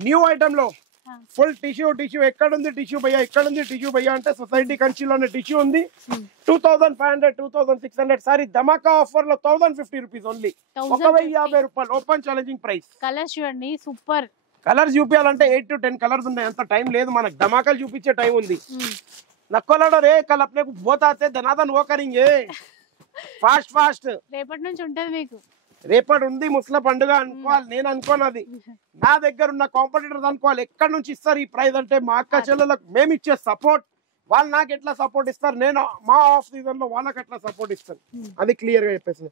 న్యూ ఐటమ్ లో ఫుల్ టిష్యూ. టిష్యూ ఎక్కడ ఉంది టిష్యూ భయ్యా? ఎక్కడ ఉంది టిష్యూ భయ్యా అంటే సొసైటీ కంచిలోనే టిష్యూ ఉంది. 2500, 2600 సారీ ధమాకా ఆఫర్ లో 1050 రూపీస్ ఓన్లీ. 1050 రూపాయలు ఓపెన్ ఛాలెంజింగ్ ప్రైస్. కలర్స్ చూడండి సూపర్. కలర్స్ చూపించాలంటే 8 to 10 కలర్స్ ఉన్నాయి. అంత టైం లేదు మనకు, ధమాకాలు చూపించే టైం ఉంది. నక్కోలాడో రే కల్ అప్నే బోత్ ఆతే ధనాదన్ ఓ కరింగే ఫాస్ట్ ఫాస్ట్. రేపటి నుంచి ఉంటది మీకు. రేపటి ఉంది ముస్లిం పండుగ అనుకోవాలి, నేను అనుకోను. అది నా దగ్గర ఉన్న కాంపిటీటర్స్ అనుకోవాలి. ఎక్కడి నుంచి ఇస్తారు ఈ ప్రైస్ అంటే మా అక్క చెల్లెలకు మేము ఇచ్చే సపోర్ట్, వాళ్ళు నాకు ఎట్లా సపోర్ట్ ఇస్తారు, నేను మా ఆఫ్ సీజన్ లో వాళ్ళకి ఎట్లా సపోర్ట్ ఇస్తాను, అది క్లియర్ గా చెప్పేసి.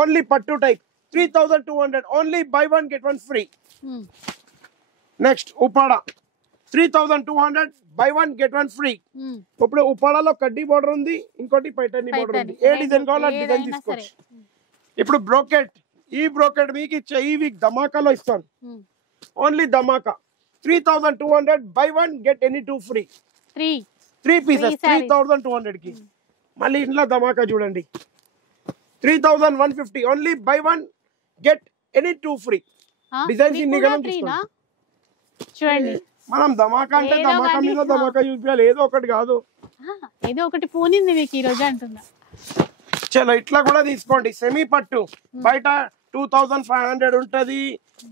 ఓన్లీ పట్టు type 3200, only by 1 get 1 free. Next Uppada 3200, by 1 get 1 free. ఇప్పుడు ఉపాడలో కడ్డీ బోర్డర్ ఉంది, ఇంకోటి పైటర్నీ బోర్డర్ ఉంది. ఏ డిజైన్ కావాలో డిజైన్ తీసుకోవచ్చు. ఇప్పుడు బ్రోకెట్, ఈ బ్రోకెట్ మీకు ఇచ్చే ఈ వీక్ ధమాకాలో ఇస్తాను. Only Dhamaka 3200, by 1 get any 2 free. 3 pieces 3200 కి. మళ్ళీ ఇంట్లో ధమాకా చూడండి 3150, only by 1 get any 2 free. Designs ఇన్ని గణం చూడండి. మనం ధమాకా అంటే ధమాకా మీద ధమాకా చూపించాలి, ఏదో ఒకటి కాదు. ఏదో ఒకటి పోనింది మీకు ఈ రోజు అంటున్నా. చలో ఇట్లా కూడా తీసుకోండి. సెమీ పట్టు బయట 2500 ఉంటది,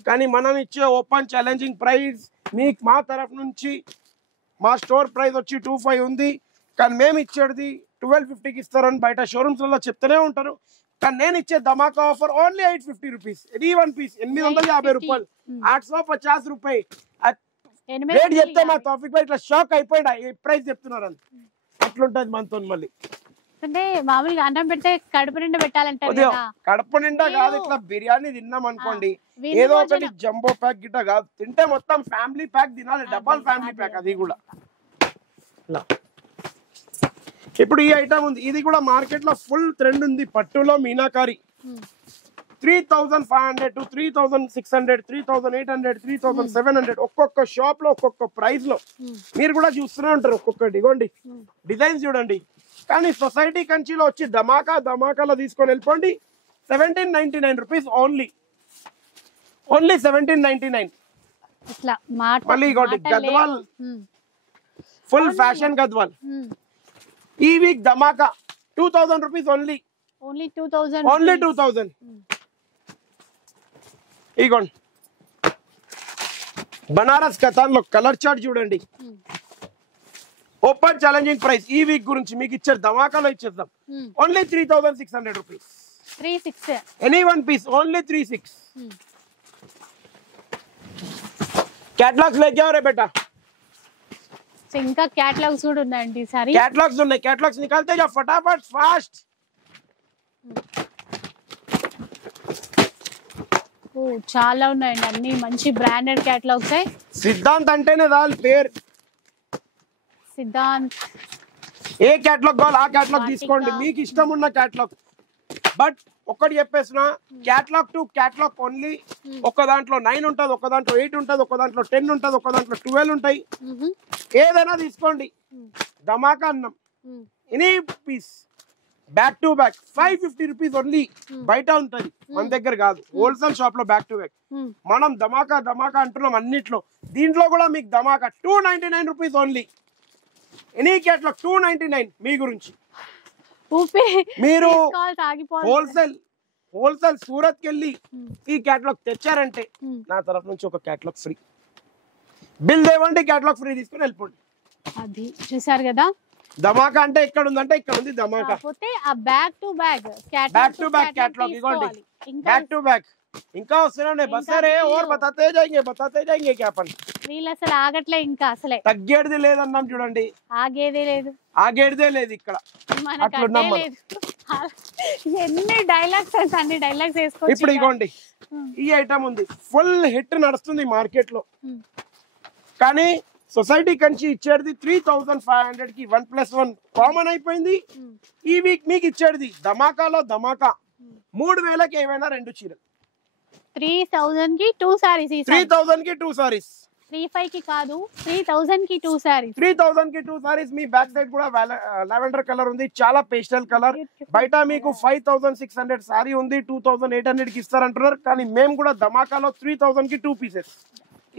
కానీ మనం ఇచ్చే ఓపెన్ ఛాలెంజింగ్ ప్రైస్ మీకు మా తరఫు నుంచి మా స్టోర్ ప్రైస్ వచ్చి 25 ఉంది, కానీ మేము ఇచ్చేది 1250కి ఇస్తారని బయట షోరూమ్స్ లో చెప్తూనే ఉంటారు. కానీ నేను ఇచ్చే ధమాకా offer only 850 rupees. Any 1 piece 850 రూపాయలు, 850 రూపాయలు రేట్ చెప్తే మా టాపిక్ పై ఇట్లా షాక్ అయిపోయింది, ఏ ప్రైస్ చెప్తున్నారని. అట్లుంటది మనతో. మళ్ళీ అంటే మామూలుగా అన్నం పెడితే కడుపు నిండా పెట్టాలంటే కడుపు నిండా కాదు, ఇట్లా బిర్యానీ తిన్నాం అనుకోండి, ఏదో ఒకటి జంబో ప్యాక్ గిట్ట కాదు, తింటే మొత్తం ఫ్యామిలీ ప్యాక్ తినాలి, డబల్ ఫ్యామిలీ ప్యాక్. అది కూడా ఇప్పుడు ఈ ఐటమ్ ఉంది, ఇది కూడా మార్కెట్ లో ఫుల్ ట్రెండ్ ఉంది. పట్టులో మీనాకారి 3500 to 3600, 3800, 3700, ఒక్కొక్క షాప్ లో ఒక్కొక్క ప్రైస్ లో మీరు కూడా చూస్తూనే ఉంటారు. ఒక్కొక్కటి ఇగోండి డిజైన్స్ చూడండి. కానీ సొసైటీ కంచిలో వచ్చి ధమాకాలో తీసుకొని వెళ్ళిపోండి. 1799 రూపీస్ ఓన్లీ 1799. మళ్ళీ ఇగోండి గద్వాల్, ఫుల్ ఫ్యాషన్ గద్వాల్. ఈ వీక్ ధమాకా 2000 రూపీస్ ఓన్లీ 2000. ఇగోండి బనారస్ కథాన్ లో కలర్ చార్ట్ చూడండి. ఓపెన్ ఛాలెంజింగ్ ప్రైస్ ఈ వీక్ గురించి మీకు ఇచ్చారు, ధమాకాలో ఇచ్చేద్దాం. Only 3600 rupees. 36 any 1 piece only 36. Catalogues लेके आओ रे बेटा. ఇంకా कैटलॉग्स కూడా ఉన్నాయండి. సారీ कैटलॉग्स ఉన్నాయి, कैटलॉग्स निकालते जाओ फटाफट फास्ट. ఓ చాలా ఉన్నాయండి, అన్ని మంచి బ్రాండెడ్ कैटलॉग्स. సిద్ధాంత్ అంటేనే దాని పేరు సిద్ధాంత్. ఏ कैटलॉग కావాలి ఆ कैटलॉग తీసుకోండి, మీకు ఇష్టం ఉన్న कैटलॉग. బట్ ఒకటి చెప్పేసిన, कैटलॉग టు कैटलॉग ఓన్లీ. ఒక దాంట్లో 9 ఉంటది, ఒక దాంట్లో 8 ఉంటది, ఒక దాంట్లో 10 ఉంటది, ఒక దాంట్లో 12 ఉంటాయి. ఏదైనా తీసుకోండి. ధమాకా అన్నం any piece back to back 550 rupees only. బయట ఉంటది, మన దగ్గర కాదు. హోల్సేల్ షాప్ లో బ్యాక్ టు బ్యాక్. మనం ధమాకా అంటున్నాం అన్నిట్లో. దీంట్లో కూడా మీకు ధమాకా 299 రూపీస్ ఓన్లీ. Any catalogue 299. మీ గురించి మీరు హోల్సేల్ సూరత్ కి వెళ్ళి ఈ कैटलॉग తెచ్చారంటే నా తరఫు నుంచి ఒక कैटलॉग ఫ్రీ. బిల్ దేవండి, कैटलॉग ఫ్రీ తీసుకుని వెళ్ళిపోండి. అది చూసారు కదా, ధమాకా అంటే ఎక్కడ ఉందంటే ఇక్కడ ఉంది ధమాకా. బ్యాక్ టు బ్యాక్ कैटलॉग ఇవ్వండి, బ్యాక్ టు బ్యాక్. ఇంకా వస్తున్నాయి బస్సరే ఓర్ బతాతే జాయింగే క్యా పని. వీళ్ళు అసలు ఆగట్లే, ఇంకా అసలే తగ్గేది లేదన్నాం చూడండి, ఆగేదే లేదు ఇక్కడ. ఎన్ని డైలాగ్స్ వేసుకోవచ్చు. ఇప్పుడు ఇగోండి ఈ ఐటమ్ ఉంది, ఫుల్ హిట్ నడుస్తుంది మార్కెట్ లో. కానీ సొసైటీ కంచి ఇచ్చేది 3500 కి 1+1 కామన్ అయిపోయింది. ఈ వీక్ మీకు ఇచ్చేది ధమాకాలో ధమాకా 3000కి ఏమైనా 2 చీరలు. 3000 కి 2 సారీస్. 3000 కి 2 సారీస్. 35 కి కాదు, 3000 కి 2 సారీస్. 3000 కి 2 సారీస్. మీ బ్యాక్ సైడ్ కూడా లావెండర్ కలర్ ఉంది, చాలా పేస్టల్ కలర్. బయట మీకు 5600 సారీ ఉంది, 2800 కి ఇస్తారంటున్నారు. కానీ మేము కూడా ధమాకాలో 3000 కి 2 పీసెస్.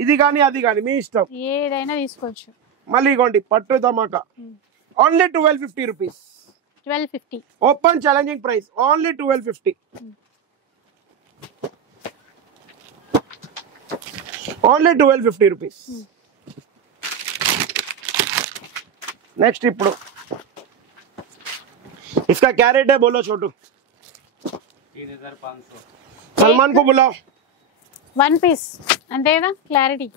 ఇది కానీ అది కానీ మీ ఇష్టం, ఏదైనా తీసుకోవచ్చు. మళ్ళీ ఇగోండి పట్టు ధమాకా only 1250 rupees. 1250 open challenging price only 1250. Only 1250 rupees. Next ఇప్పుడు इसका क्या रेट है बोलो छोटू. 3500. सलमान को बुलाओ। వన్ పీస్ అంతే కదా clarity.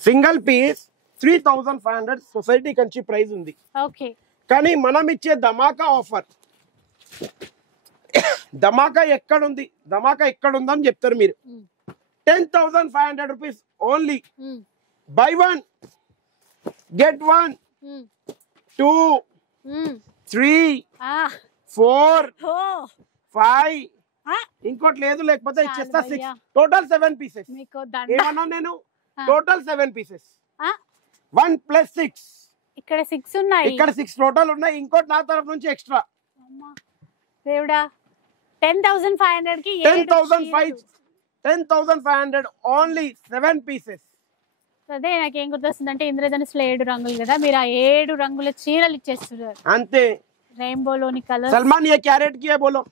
Single piece 3500 society Kanchi price ఉంది. ఓకే కానీ మనం ఇచ్చే ధమాకా ఆఫర్, ధమాకా ఎక్కడుందని చెప్తారు మీరు. 10,500 రూపీస్ ఓన్లీ. బై 1 get 1 2 3 4 5 ఇంకోటి లేదు, లేకపోతే ఇచ్చేస్తా 6. Total 7 pieces. ఏమన్నా నేను టోటల్ 7 పీసెస్. 1 + 6 ఇక్కడ 6 ఉన్నాయి, ఇక్కడ 6 టోటల్ ఉన్నాయి. ఇంకోటి నా తరఫు నుంచి ఎక్స్ట్రా. దేవుడా 10,500 కి 10,500 ఓన్లీ 7 పీసెస్. అదే నాకేం గుర్తొస్తుందంటే ఇంద్రధనుస్సులో 7 రంగులు కదా, మీరు ఆ 7 రంగుల చీరలు ఇచ్చేస్తున్నారు అంతే. రెయిన్బోలోని కలర్. సల్మాన్ ఏ క్యారెట్ కి బోలో.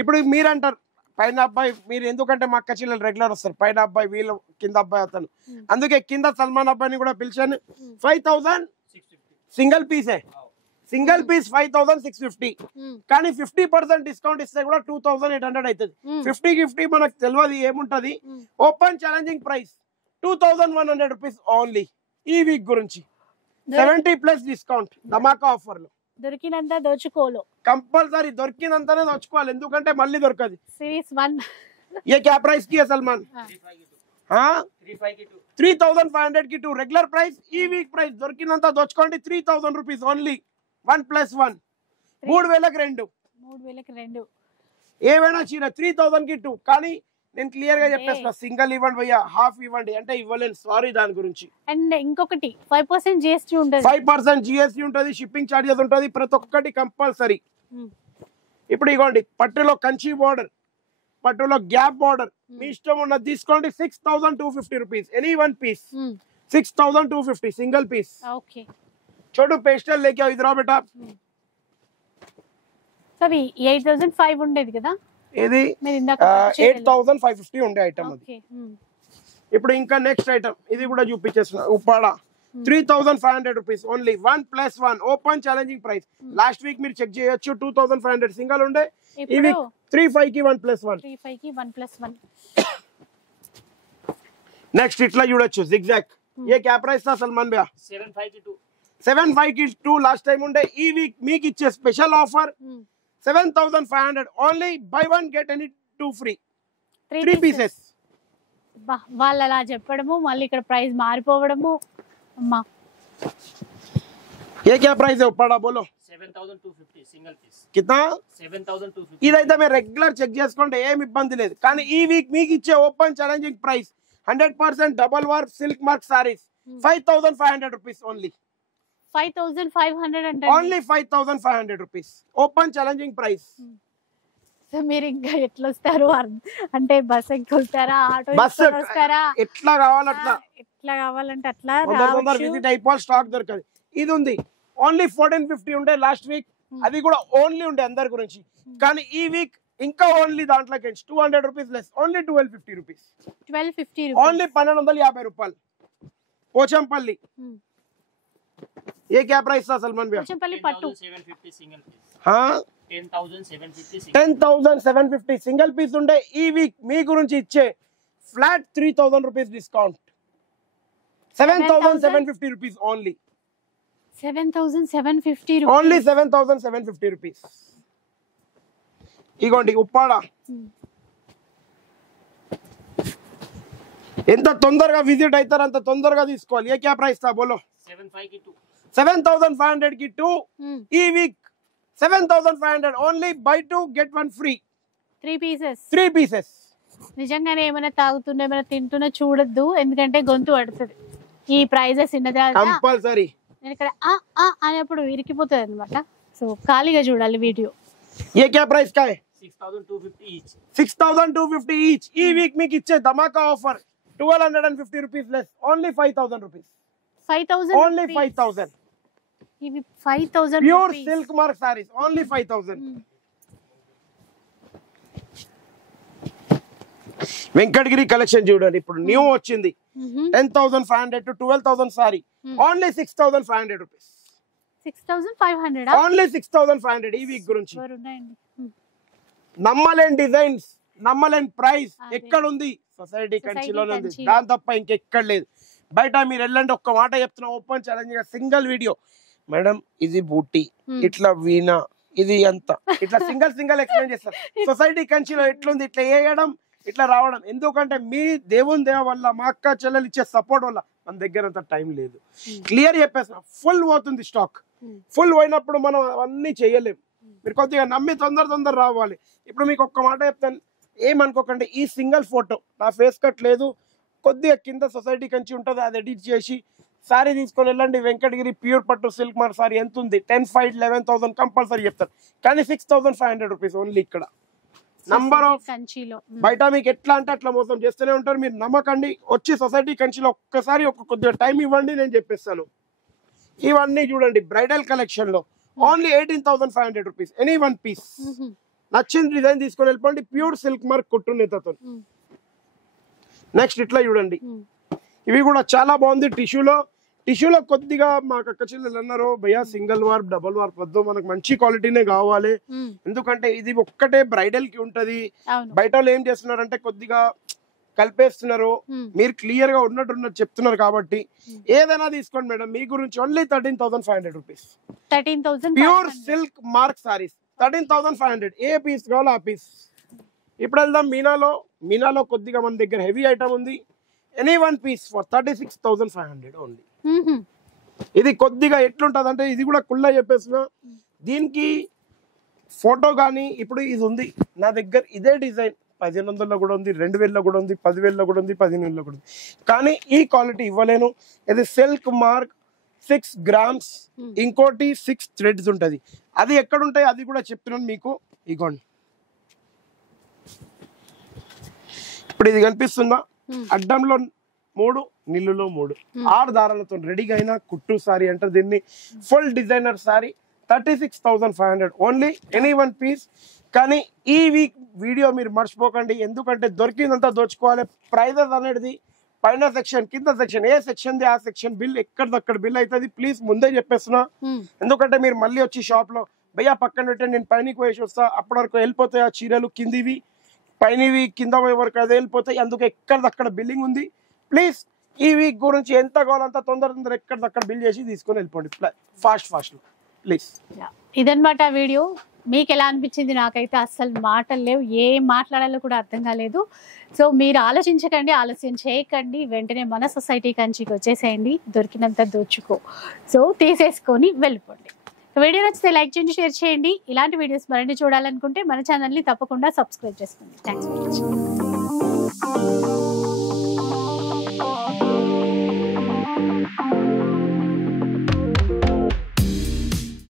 ఇప్పుడు మీరు అంటారు పైన అబ్బాయి, మీరు ఎందుకంటే మా అక్క చెల్లెలు రెగ్యులర్ వస్తారు, పైన అబ్బాయి వీళ్ళు, కింద అబ్బాయి అతను, అందుకే కింద సల్మాన్ అబ్బాయిని కూడా పిలిచాను. 5,000 సింగిల్ పీసే. Single piece 5,650. కానీ 50% డిస్కౌంట్ ఇస్తే కూడా 2,800 అవుతుంది. 50 మనకు తెలియదు ఏముంటది. Open challenging price 2,100 rupees only. ఈ వీక్ గురించి 70+ డిస్కౌంట్ ధమాకా ఆఫర్ లో. దొరికినంత దోచుకోలో, కంపల్సరీ దొరికినంతనే దోచుకోవాలి, ఎందుకంటే మళ్ళీ దొరకదు. సిరీస్ 1 ये क्या प्राइस की है सलमान? 3,500 की 2 రెగ్యులర్ ప్రైస్. ఈ వీక్ ప్రైస్ దొరికినంత దోచుకోండి. 3,000 rupees only. 1 + 1 3,000 2. ఏవైనా చీర 3,000 కి 2. కానీ నేను క్లియర్ గా చెప్పేస్తా, సింగిల్ ఇవ్వండి భయ్యా, హాఫ్ ఇవ్వండి అంటే ఇవ్వలేను, సారీ దాని గురించి. అండ్ ఇంకొకటి 5% GST ఉంటుంది. 5% GST ఉంటుంది, షిప్పింగ్ చార్జెస్ ఉంటుంది, ప్రతి ఒక్కటి కంపల్సరీ. ఇప్పుడు ఇవ్వండి పట్టులో కంచి బోర్డర్, పట్టులో గ్యాప్ బోర్డర్, మీ ఇష్టం ఉన్నది తీసుకోండి. 6,250 rupees any 1 piece. 6,250 single piece. Okay Chhotu पेस्टल लेके आओ इधर आओ बेटा. అవి 8,500 ఉండేది కదా, ఇది మీరు ఇందాక 8,550 ఉండే ఐటమ్ అది. ఓకే ఇప్పుడు ఇంకా నెక్స్ట్ ఐటమ్ ఇది కూడా చూపించేస్తున్నా. Uppada 3,500 rupees only. 1 + 1 open challenging price. Last week మీరు చెక్ చేయొచ్చు 2,500 సింగిల్ ఉండే. ఈ వీక్ 3,500 కి 1 + 1. 3,500 కి 1 + 1. నెక్స్ట్ ఇట్లా చూడొచ్చు zigzag. ये क्या प्राइस था सलमान भैया? 7,500 की 2. 7,500 की 2 లాస్ట్ టైం ఉండే. ఈ వీక్ మీకు ఇచ్చే special offer 7,500 only. By 1 get any 2 free. 3 pieces. వాళ్ళు అలా చెప్పడము మళ్ళీ ఇక్కడ ప్రైస్ మారిపోవడము. అమ్మా ये क्या प्राइस है उप्पाड़ा बोलो? 7,250 సింగిల్ పీస్. कितना? 7,250. ఇదైతే మీరు రెగ్యులర్ చెక్ చేసుకోండి, ఏం ఇబ్బంది లేదు. కానీ ఈ వీక్ మీకు ఇచ్చే open challenging price 100% double work silk mark saris 5,500 rupees only. 5,500 అంటే only 5,500 rupees open challenging price. So మీరు ఇంకా ఎట్లా వస్తారు? అంటే బస్ ఎక్కి వస్తారా, ఆటో బస్ వస్తారా? ఎట్లా కావాలట్లా, ఎట్లా కావాలంటే అట్లా తొందర విజిట్ అయిపోవాలి. స్టాక్ దొరకదు. ఇది ఉంది ఓన్లీ 1,450 ఉండే లాస్ట్ వీక్, అది కూడా ఓన్లీ ఉండే అందరి గురించి. కానీ ఈ వీక్ ఇంకా ఓన్లీ దాంట్లోకి 200 rupees less, only 1,250 rupees. 1,250 only 1,250 రూపాయలు. పోచంపల్లి. ये क्या प्राइस था सलमान भैया? పోచంపల్లి పట్టు 10,750 సింగిల్ పీస్. हाँ 10,750 10,750 సింగిల్ పీస్ ఉండే. ఈ వీక్ మీ గురించి ఇచ్చే flat 3,000 rupees discount. 7,750 rupees only. 7,750 only 7,750 rupees. ఇగోండి ఉప్పాడ. ఎంత తొందరగా విజిట్ అవుతారో అంత తొందరగా తీసుకోవాలి. ఏ క్యా ప్రైస్ తా బోలో? 7,500 की 2. 7,500 की 2. ఈ week 7,500 only. By 2 get 1 free. 3 pieces. 3 pieces. నిజంగానే ఏమైనా తాగుతున్నా ఏమైనా తింటున్నా చూడొద్దు, ఎందుకంటే గొంతు పడుతుంది. ఈ ప్రైజెస్ ఇన్నదా కంపల్సరీ. నేను ఇక్కడ అనేప్పుడు ఇరికిపోతుంది అనమాట. సో ఖాళీగా చూడాలి వీడియో. ये क्या प्राइस का है? 6,250 ఈచ్. 6,250 ఈచ్. ఈ వీక్ మీకు ఇచ్చే ధమాకా offer 1,250 rupees less, only 5,000 rupees. 5,000 only 5,000. ఇవి 5,000 pure silk mark saris only 5,000. Venkatagiri collection చూడండి, ఇప్పుడు న్యూ వచ్చింది. 10,500 to 12,000 sari only 6,500 rupees. 6,500 only 6,500 ఈ వీక్ గురించి. నమ్మలేని డిజైన్స్, నమ్మలేని ప్రైస్ అదే. ఎక్కడ ఉంది? సొసైటీ Society కంచిలోనే ఉంది. కంచిలో. దాని తప్ప ఇంకెక్కడ లేదు. బయట మీరు వెళ్ళండి, ఒక్క మాట చెప్తున్నా, ఓపెన్ ఛాలెంజ్ గా సింగిల్ వీడియో, మేడం ఇది బూటీ, ఇట్లా వీణా, ఇది ఎంత, ఇట్లా సింగిల్ ఎక్స్ప్లెయిన్ చేస్తారు. సొసైటీ కంచిలో ఎట్లుంది, ఇట్లా వేయడం, ఇట్లా రావడం. ఎందుకంటే మీ దేవుని దేవ వల్ల, మా అక్క చెల్లెలు ఇచ్చే సపోర్ట్ వల్ల మన దగ్గర అంత టైం లేదు. క్లియర్ చెప్పేసిన, ఫుల్ పోతుంది స్టాక్. ఫుల్ పోయినప్పుడు మనం అవన్నీ చేయలేం. మీరు కొద్దిగా నమ్మి తొందర రావాలి. ఇప్పుడు మీకు ఒక్క మాట చెప్తాను, ఏమనుకోకండి, ఈ సింగిల్ ఫోటో నా ఫేస్ కట్ లేదు, కొద్దిగా కింద సొసైటీ కంచి ఉంటుంది, అది ఎడిట్ చేసి సారీ తీసుకొని వెళ్ళండి. వెంకటగిరి ప్యూర్ పట్టు సిల్క్ మార్ సారీ ఎంత ఉంది? 10, 5, 11,000 కంపల్సరీ చెప్తారు. కానీ 6,500 రూపీస్ ఓన్లీ ఇక్కడ. నంబర్ ఆఫ్ కంచిలో బయట మీకు ఎట్లా అంటే అట్లా మోసం చేస్తూనే ఉంటారు. మీరు నమ్మకండి, వచ్చి సొసైటీ కంచిలో ఒక్కసారి కొద్దిగా టైం ఇవ్వండి, నేను చెప్పేస్తాను. ఇవన్నీ చూడండి, బ్రైడల్ కలెక్షన్ లో only 18,500 rupees any one piece. నచ్చిన డిజైన్ తీసుకొని వెళ్ళిపోండి, ప్యూర్ సిల్క్ మార్క్ కుట్టునేతతో. నెక్స్ట్ ఇట్లా చూడండి, ఇవి కూడా చాలా బాగుంది. టిష్యూలో కొద్దిగా మాకు అక్క చెల్లెలు అన్నారు, భయ్యా సింగిల్ వార్ప్ డబుల్ వార్ప్ వద్దు, మనకు మంచి క్వాలిటీనే కావాలి. ఎందుకంటే ఇది ఒక్కటే బ్రైడల్ కి ఉంటది. బయట వాళ్ళు ఏం చేస్తున్నారంటే కొద్దిగా కలిపేస్తున్నారు. మీరు క్లియర్ గా ఉన్నట్టు చెప్తున్నారు కాబట్టి ఏదైనా తీసుకోండి మేడం, మీ గురించి only 13,500 rupees. 13,000 pure silk mark saris 13,500. ఏ పీస్ కావాలో ఆ పీస్. ఇప్పుడు వెళ్దాం మీనాలో కొద్దిగా మన దగ్గర హెవీ ఐటమ్ ఉంది. Any one piece for 36,500 only. ఇది కొద్దిగా ఎట్లుంటది అంటే, ఇది కూడా కుళ్ళ చెప్పేసిన, దీనికి ఫోటో కానీ ఇప్పుడు ఇది ఉంది నా దగ్గర, ఇదే డిజైన్ 1,500లో కూడా ఉంది, 2,000లో కూడా ఉంది, 10,000లో కూడా ఉంది, 15,000లో కూడా ఉంది. కానీ ఈ క్వాలిటీ ఇవ్వలేను. ఇది సిల్క్ మార్క్ 6 grams, ఇంకోటి 6 threads ఉంటది. అది ఎక్కడ ఉంటాయి అది కూడా చెప్తున్నాను మీకు. ఇగోండి, ఇప్పుడు ఇది కనిపిస్తుందా? అడ్డంలో 3, నిల్లులో 3, 6 దారాలతో రెడీగా అయిన కుట్టు సారీ అంటారు దీన్ని. Full designer sari 36,500 only any one piece. కానీ ఈ వీక్ వీడియో మీరు మర్చిపోకండి, ఎందుకంటే దొరికిందంతా దోచుకోవాలి. ప్రైజెస్ అనేది పైన సెక్షన్, కింద సెక్షన్, ఏ సెక్షన్ ది ఆ సెక్షన్ బిల్ ఎక్కడిదక్కడ బిల్ అవుతుంది. ప్లీజ్ ముందే చెప్పేస్తున్నా, ఎందుకంటే మీరు మళ్ళీ వచ్చి షాప్ లో భయ్యా పక్కన పెట్టండి, నేను పైనకి వేసి వస్తా, అప్పటి వరకు వెళ్ళిపోతాయి ఆ చీరలు, కిందివి పైనవి కింద పోయే వరకు అది వెళ్ళిపోతాయి. అందుకే ఎక్కడిదక్కడ బిల్లింగ్ ఉంది. ప్లీజ్ ఈ వీక్ గురించి ఎంత కావాలంత తొందర ఎక్కడిదక్కడ బిల్ చేసి తీసుకొని వెళ్ళిపోండి ఫాస్ట్ లో ప్లీజ్. ఇదన్నమాట వీడియో. మీకు ఎలా అనిపించింది? నాకైతే అస్సలు మాటలు లేవు, ఏం మాట్లాడాలో కూడా అర్థం కాలేదు. సో మీరు ఆలోచించకండి, ఆలస్యం చేయకండి, వెంటనే మన సొసైటీ కంచికి వచ్చేసేయండి, దొరికినంత దోచుకో, సో తీసేసుకొని వెళ్ళిపోండి. వీడియో నచ్చితే లైక్ చేయండి, షేర్ చేయండి. ఇలాంటి వీడియోస్ మరిన్ని చూడాలనుకుంటే మన ఛానల్ని తప్పకుండా సబ్స్క్రైబ్ చేసుకోండి. Thanks for watching.